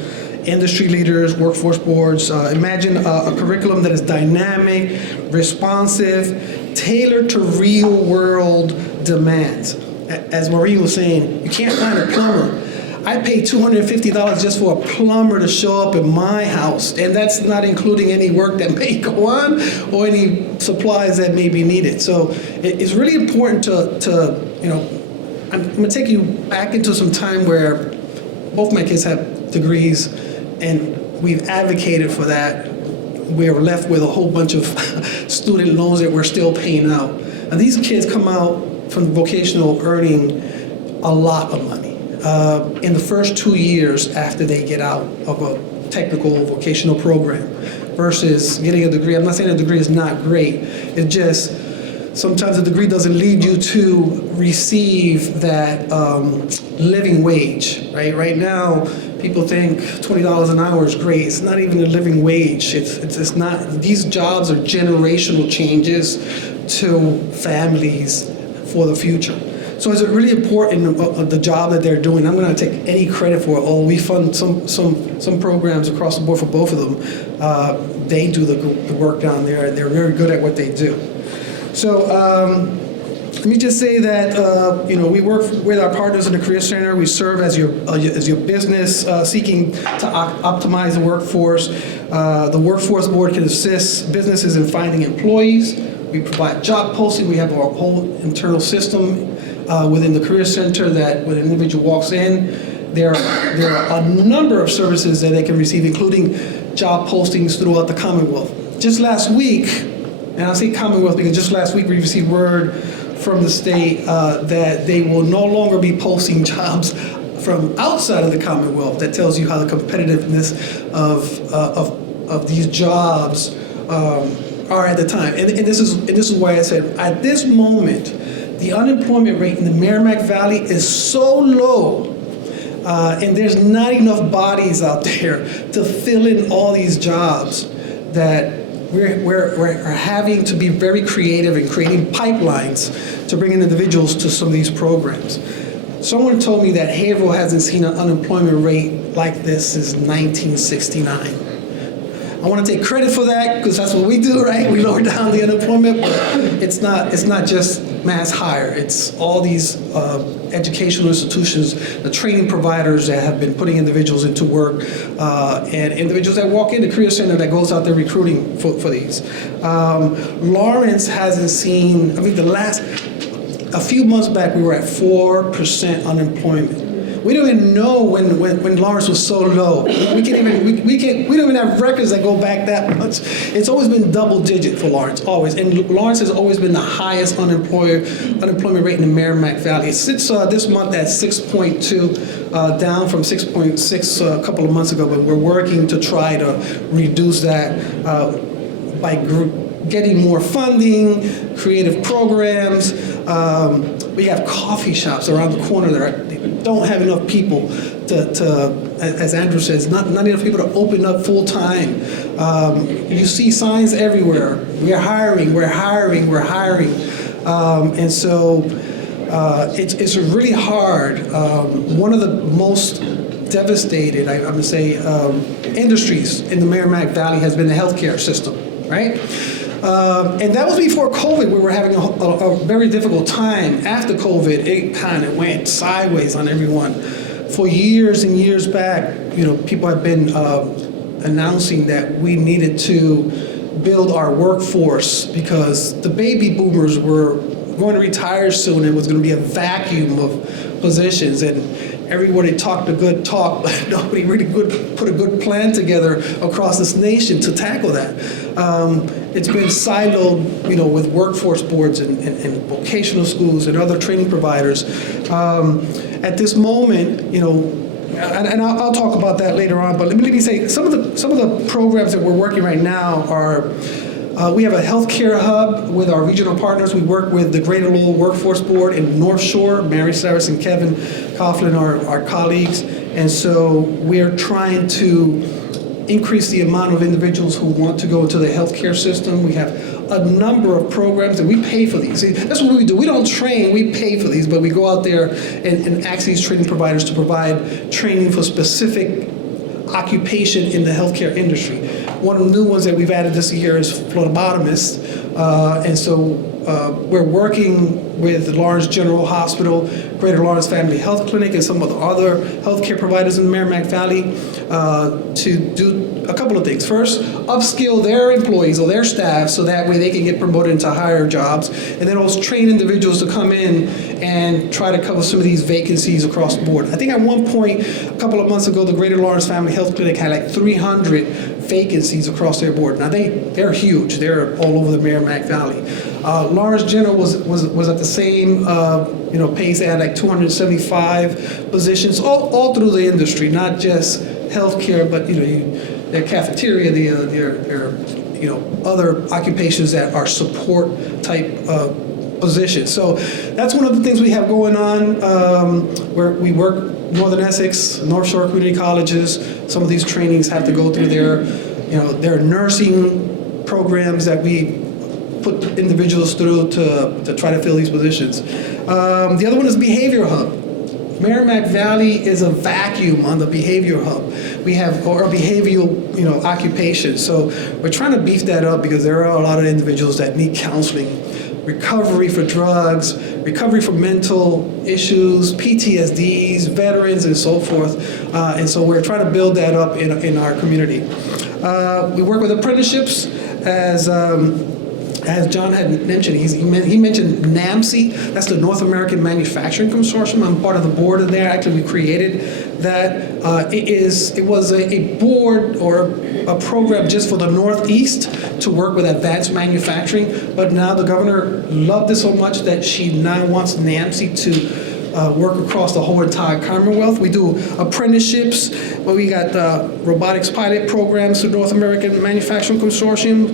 industry leaders, workforce boards. Imagine a curriculum that is dynamic, responsive, tailored to real-world demands. As Maureen was saying, you can't find a plumber. I paid $250 just for a plumber to show up at my house, and that's not including any work that may go on or any supplies that may be needed. So it's really important I'm going to take you back into some time where both my kids have degrees, and we've advocated for that. We're left with a whole bunch of student loans that we're still paying out. And these kids come out from vocational earning a lot of money. In the first 2 years after they get out of a technical vocational program versus getting a degree. I'm not saying a degree is not great. It's just sometimes a degree doesn't lead you to receive that living wage, right? Right now, people think $20 an hour is great. It's not even a living wage. It's not. These jobs are generational changes to families for the future. So it's really important the job that they're doing. I'm not going to take any credit for it. Oh, we fund some programs across the board for both of them. They do the work down there. They're very good at what they do. So Let me just say that we work with our partners in the Career Center. We serve as your business seeking to optimize the workforce. The Workforce Board can assist businesses in finding employees. We provide job posting. We have our whole internal system within the Career Center that when an individual walks in, there are a number of services that they can receive, including job postings throughout the Commonwealth. Just last week, and I say Commonwealth because just last week we received word from the state that they will no longer be posting jobs from outside of the Commonwealth. That tells you how the competitiveness of these jobs are at the time. And this is why I said at this moment, the unemployment rate in the Merrimack Valley is so low, and there's not enough bodies out there to fill in all these jobs that we're having to be very creative in creating pipelines to bring in individuals to some of these programs. Someone told me that Haverhill hasn't seen an unemployment rate like this since 1969. I want to take credit for that because that's what we do, right? We lower down the unemployment, but it's not just mass hire. It's all these educational institutions, the training providers that have been putting individuals into work, and individuals that walk in the Career Center that goes out there recruiting for these. Lawrence hasn't seen, a few months back we were at 4% unemployment. We don't even know when Lawrence was so low. We don't even have records that go back that much. It's always been double digit for Lawrence, always. And Lawrence has always been the highest unemployment rate in the Merrimack Valley. It sits this month at 6.2, down from 6.6 a couple of months ago, but we're working to try to reduce that by getting more funding, creative programs. We have coffee shops around the corner that don't have enough people to, as Andrew says, not enough people to open up full time. You see signs everywhere. We're hiring. And so it's really hard. One of the most devastated, I'm going to say, industries in the Merrimack Valley has been the healthcare system, right? And that was before COVID. We were having a very difficult time. After COVID, it kind of went sideways on everyone. For years and years back, people have been announcing that we needed to build our workforce because the baby boomers were going to retire soon and it was going to be a vacuum of positions. And everybody talked a good talk, but nobody really put a good plan together across this nation to tackle that. It's been siloed, with workforce boards and vocational schools and other training providers. At this moment, and I'll talk about that later on. But let me say some of the programs that we're working right now are. We have a healthcare hub with our regional partners. We work with the Greater Lowell Workforce Board in North Shore. Mary Saris and Kevin Coughlin are our colleagues. And so we're trying to increase the amount of individuals who want to go into the healthcare system. We have a number of programs, and we pay for these. See, that's what we do. We don't train, we pay for these, but we go out there and ask these training providers to provide training for specific occupation in the healthcare industry. One of the new ones that we've added this year is phlebotomist. And so we're working with the Lawrence General Hospital, Greater Lawrence Family Health Clinic, and some of the other healthcare providers in the Merrimack Valley to do a couple of things. First, upskill their employees or their staff so that way they can get promoted into higher jobs. And then also train individuals to come in and try to cover some of these vacancies across the board. I think at one point, a couple of months ago, the Greater Lawrence Family Health Clinic had like 300 vacancies across their board. Now they're huge. They're all over the Merrimack Valley. Lawrence General was at the same pace. They had like 275 positions all through the industry, not just healthcare, but their cafeteria, their other occupations that are support type positions. So that's one of the things we have going on. Where we work Northern Essex, North Shore Community Colleges. Some of these trainings have to go through their nursing programs that we put individuals through to try to fill these positions. The other one is Behavior Hub. Merrimack Valley is a vacuum on the Behavior Hub. We have our behavioral, occupations. So we're trying to beef that up because there are a lot of individuals that need counseling. recovery for drugs, recovery from mental issues, PTSDs, veterans, and so forth. And so we're trying to build that up in our community. We work with apprenticeships as John had mentioned. He mentioned NAMC, that's the North American Manufacturing Consortium. I'm part of the board of there. Actually, we created that. It was a board or a program just for the Northeast to work with advanced manufacturing, but now the governor loved it so much that she now wants NAMC to work across the whole entire Commonwealth. We do apprenticeships, where we got robotics pilot programs through North American Manufacturing Consortium.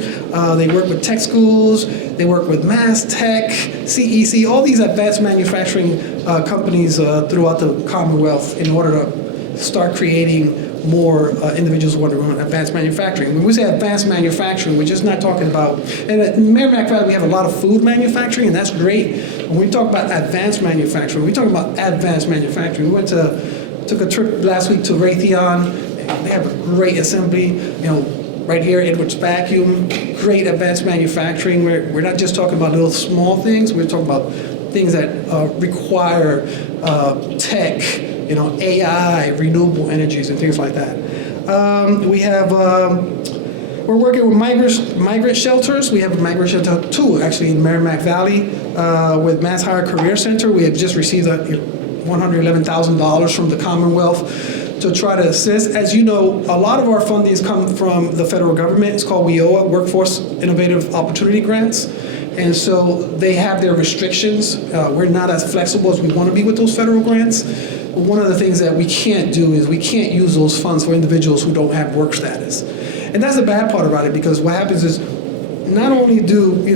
They work with tech schools, they work with Mass Tech, CEC, all these advanced manufacturing companies throughout the Commonwealth in order to start creating more individuals who want to run advanced manufacturing. When we say advanced manufacturing, we're just not talking about, and at Merrimack Valley we have a lot of food manufacturing, and that's great. When we talk about advanced manufacturing, we're talking about advanced manufacturing. We took a trip last week to Raytheon. They have a great assembly, right here, Edwards Vacuum, great advanced manufacturing. We're not just talking about little small things, we're talking about things that require tech, AI, renewable energies, and things like that. We're working with migrant shelters. We have a migrant shelter too, actually, in Merrimack Valley with Mass Hire Career Center. We have just received $111,000 from the Commonwealth to try to assist. As you know, a lot of our fundings come from the federal government. It's called WIOA, Workforce Innovative Opportunity Grants. And so they have their restrictions. We're not as flexible as we want to be with those federal grants. But one of the things that we can't do is we can't use those funds for individuals who don't have work status. And that's the bad part about it, because what happens is not only do, we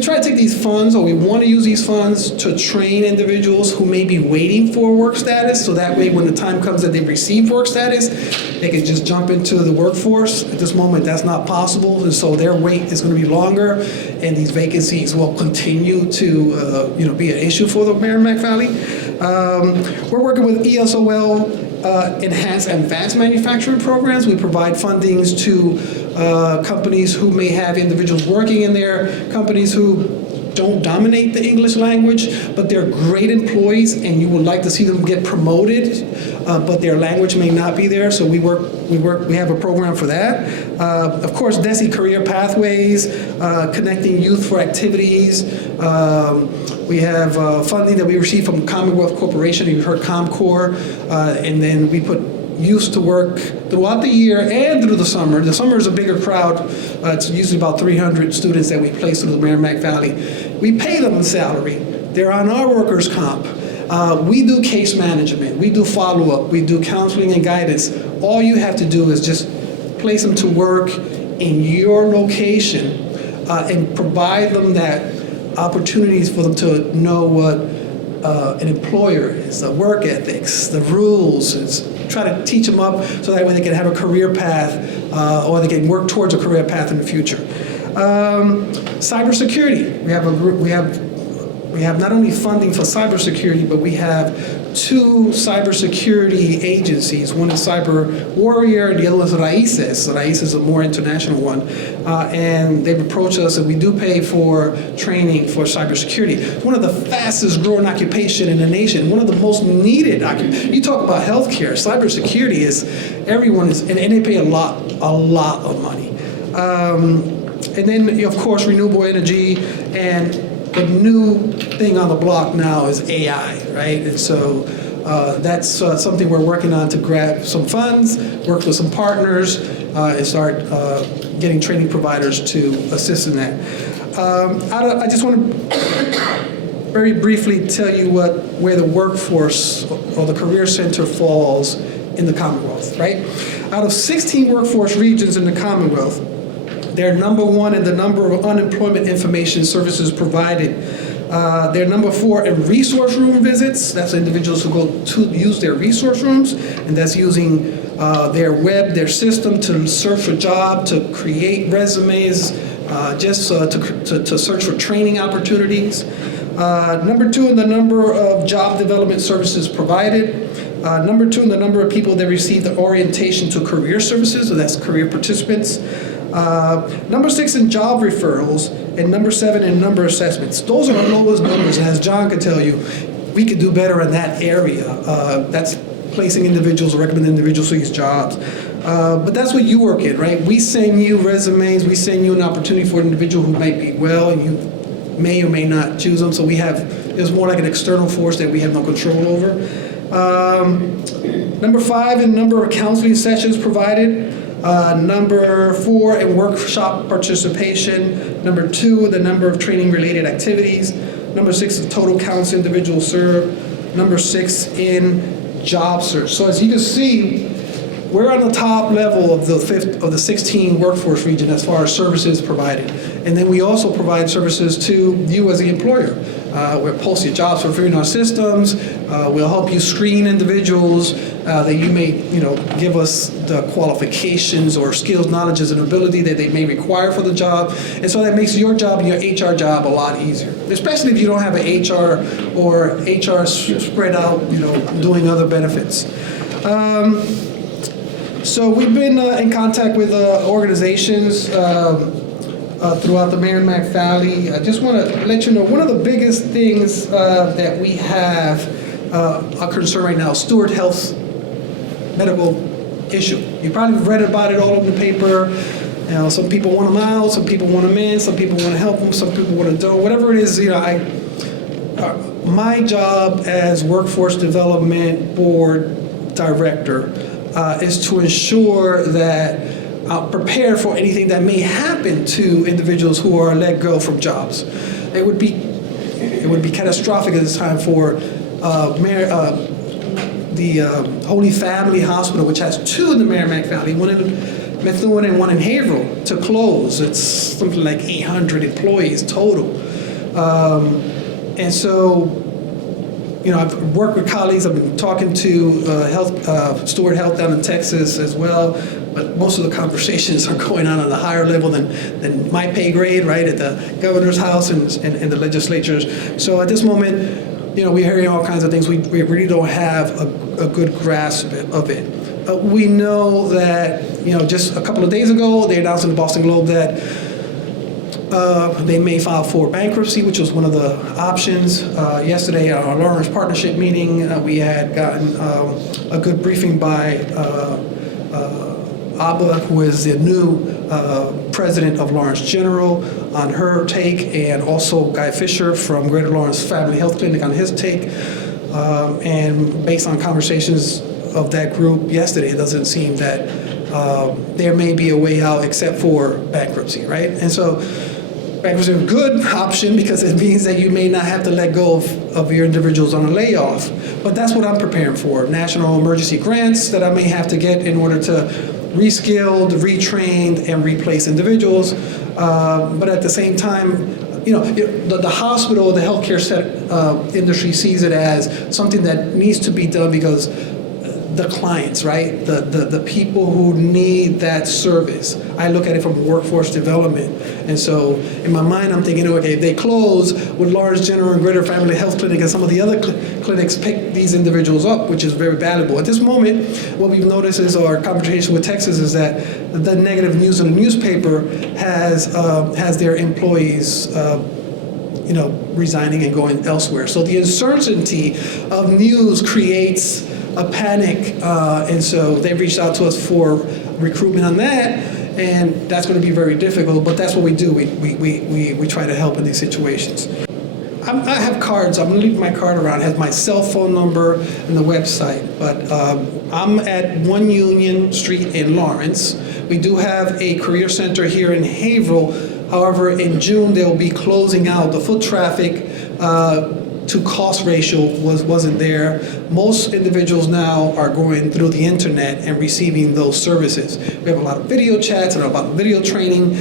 try to take these funds, or we want to use these funds to train individuals who may be waiting for work status, so that way when the time comes that they receive work status, they can just jump into the workforce. At this moment, that's not possible, and so their wait is going to be longer, and these vacancies will continue to be an issue for the Merrimack Valley. We're working with ESOL enhanced advanced manufacturing programs. We provide fundings to companies who may have individuals working in there, companies who don't dominate the English language, but they're great employees and you would like to see them get promoted, but their language may not be there. So we have a program for that. Of course, DESE career pathways, connecting youth for activities. We have funding that we receive from Commonwealth Corporation. You heard ComCore, and then we put youth to work throughout the year and through the summer. The summer is a bigger crowd. It's usually about 300 students that we place through the Merrimack Valley. We pay them a salary. They're on our workers' comp. We do case management. We do follow-up. We do counseling and guidance. All you have to do is just place them to work in your location and provide them that opportunities for them to know what an employer is, the work ethics, the rules. Try to teach them up so that way they can have a career path or they can work towards a career path in the future. Cybersecurity. We have not only funding for cybersecurity, but we have 2 cybersecurity agencies. One is Cyber Warrior, and the other one is Raices. Raices is a more international one. And they've approached us, and we do pay for training for cybersecurity. One of the fastest growing occupation in the nation, one of the most needed occupations. You talk about healthcare, cybersecurity is, and they pay a lot of money. And then, of course, renewable energy, and the new thing on the block now is AI, right? And so that's something we're working on to grab some funds, work with some partners, and start getting training providers to assist in that. I just want to very briefly tell you where the workforce or the Career Center falls in the Commonwealth, right? Out of 16 workforce regions in the Commonwealth, they're number 1 in the number of unemployment information services provided. They're number 4 in resource room visits. That's individuals who go to use their resource rooms, and that's using their system to search for jobs, to create resumes, to search for training opportunities. Number 2 in the number of job development services provided. Number 2 in the number of people that receive the orientation to career services, so that's career participants. Number 6 in job referrals, and number 7 in number assessments. Those are the lowest numbers, and as John could tell you, we could do better in that area. That's placing individuals or recommending individuals for these jobs. But that's what you work in, right? We send you resumes, we send you an opportunity for an individual who might be well, and you may or may not choose them. So there's more like an external force that we have no control over. Number 5 in number of counseling sessions provided. Number 4 in workshop participation. Number 2, the number of training-related activities. Number 6 is total counts individuals served. Number 6 in job search. So as you can see, we're on the top level of the 16 workforce region as far as services provided. And then we also provide services to you as the employer. We'll post your jobs for free in our systems. We'll help you screen individuals that you may, give us the qualifications or skills, knowledges, and ability that they may require for the job. And so that makes your job and your HR job a lot easier, especially if you don't have an HR or HR spread out, doing other benefits. So we've been in contact with organizations throughout the Merrimack Valley. I just want to let you know, one of the biggest things that we have a concern right now, Steward Health's medical issue. You probably read about it all over the paper. Some people want them out, some people want them in, some people want to help them, some people want to don't. Whatever it is, my job as Workforce Development Board Director is to ensure that I'm prepared for anything that may happen to individuals who are let go from jobs. It would be catastrophic at this time for the Holy Family Hospital, which has 2 in the Merrimack Valley, one in Methuen and one in Haverhill, to close. It's something like 800 employees total. And so, I've worked with colleagues. I've been talking to Steward Health down in Texas as well. But most of the conversations are going on at a higher level than my pay grade, right, at the governor's house and the legislatures. So at this moment, we're hearing all kinds of things. We really don't have a good grasp of it. We know that, just a couple of days ago, they announced in the Boston Globe that they may file for bankruptcy, which was one of the options. Yesterday at our Lawrence Partnership meeting, we had gotten a good briefing by Abba, who is the new president of Lawrence General, on her take, and also Guy Fisher from Greater Lawrence Family Health Clinic on his take. And based on conversations of that group yesterday, it doesn't seem that there may be a way out except for bankruptcy, right? And so bankruptcy is a good option because it means that you may not have to let go of your individuals on a layoff. But that's what I'm preparing for, national emergency grants that I may have to get in order to reskilled, retrained, and replace individuals. But at the same time, the hospital, the healthcare industry sees it as something that needs to be done because the clients, right? The people who need that service. I look at it from workforce development. And so in my mind, I'm thinking, okay, if they close, would Lawrence General and Greater Family Health Clinic and some of the other clinics pick these individuals up, which is very valuable. At this moment, what we've noticed is our conversation with Texas is that the negative news in the newspaper has their employees resigning and going elsewhere. So the uncertainty of news creates a panic, and so they reached out to us for recruitment on that, and that's going to be very difficult, but that's what we do. We try to help in these situations. I have cards. I'm going to leave my card around. It has my cell phone number and the website, but I'm at 1 Union Street in Lawrence. We do have a career center here in Haverhill. However, in June, they'll be closing out. The foot traffic to cost ratio wasn't there. Most individuals now are going through the internet and receiving those services. We have a lot of video chats and a lot of video training,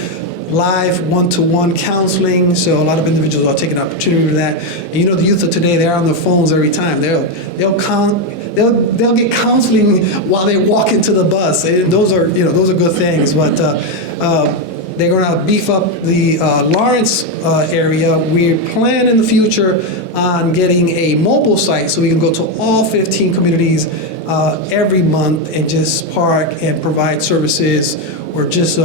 live one-to-one counseling. So a lot of individuals are taking opportunity for that. And the youth of today, they're on their phones every time. They'll get counseling while they walk into the bus. And those are good things. But they're going to beef up the Lawrence area. We plan in the future on getting a mobile site so we can go to all 15 communities every month and just park and provide services or just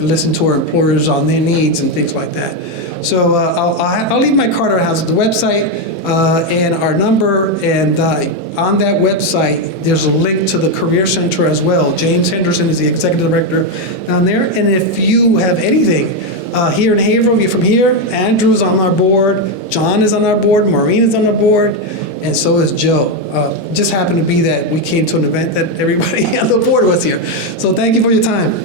listen to our employers on their needs and things like that. So I'll leave my card at our house, the website and our number, and on that website, there's a link to the Career Center as well. James Henderson is the executive director down there, and if you have anything here in Haverhill, you're from here, Andrew's on our board, John is on our board, Maureen is on our board, and so is Joe. Just happened to be that we came to an event that everybody on the board was here. So thank you for your time.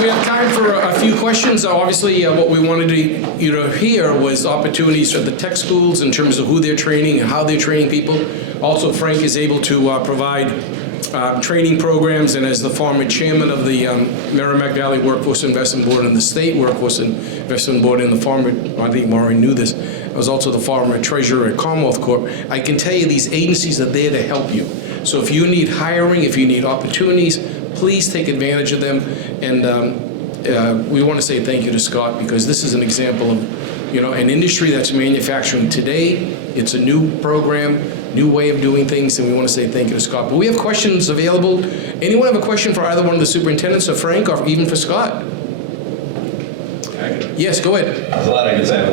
We have time for a few questions. Obviously, what we wanted you to hear was opportunities for the tech schools in terms of who they're training and how they're training people. Also, Frank is able to provide training programs, and as the former chairman of the Merrimack Valley Workforce Investment Board and the State Workforce Investment Board, and the former, I think Maureen knew this, I was also the former treasurer at Commonwealth Corp. I can tell you these agencies are there to help you. So if you need hiring, if you need opportunities, please take advantage of them. And we want to say thank you to Scott, because this is an example of, an industry that's manufacturing today. It's a new program, new way of doing things, and we want to say thank you to Scott. But we have questions available. Anyone have a question for either one of the superintendents, or Frank, or even for Scott? Yes, go ahead. There's a lot I could say.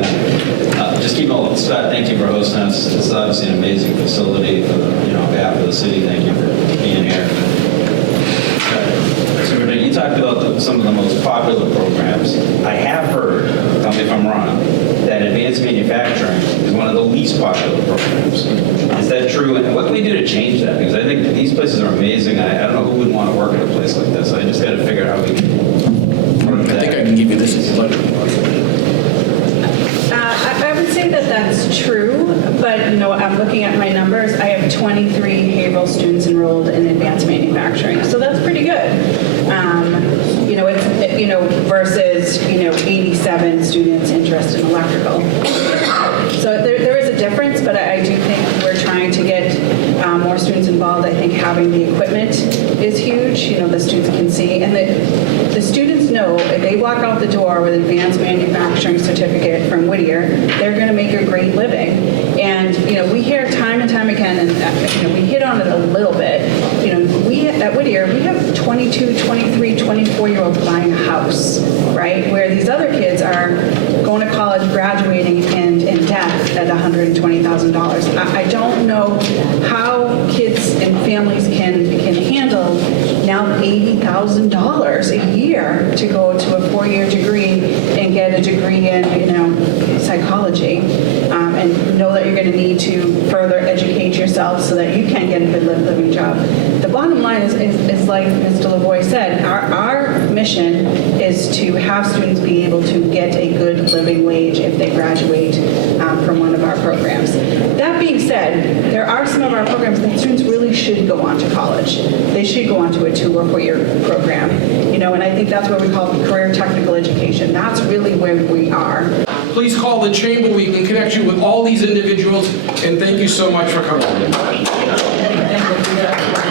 Just keep on, Scott, thank you for hosting us. It's obviously an amazing facility for on behalf of the city. Thank you for being here. Superintendent, you talked about some of the most popular programs. I have heard, tell me if I'm wrong, that advanced manufacturing is one of the least popular programs. Is that true? And what can we do to change that? Because I think these places are amazing. I don't know who would want to work at a place like this. I just got to figure out how we can. I think I can give you this. I would say that that's true, but I'm looking at my numbers. I have 23 Haverhill students enrolled in advanced manufacturing, so that's pretty good. Versus 87 students interested in electrical. So there is a difference, but I do think we're trying to get more students involved. I think having the equipment is huge. The students can see, and the students know if they walk out the door with an advanced manufacturing certificate from Whittier, they're going to make a great living. And we hear time and time again, and we hit on it a little bit. We at Whittier, we have 22, 23, 24-year-olds buying a house, right? Where these other kids are going to college, graduating, and in debt at $120,000. I don't know how kids and families can handle now $80,000 a year to go to a 4-year degree and get a degree in, psychology, and know that you're going to need to further educate yourself so that you can get a good living job. The bottom line is like Mr. Lavoie said, our mission is to have students be able to get a good living wage if they graduate from one of our programs. That being said, there are some of our programs that students really should go on to college. They should go on to a 2 or 4 year program, and I think that's what we call career technical education. That's really where we are. Please call the chamber. We can connect you with all these individuals, and thank you so much for coming. Thank you.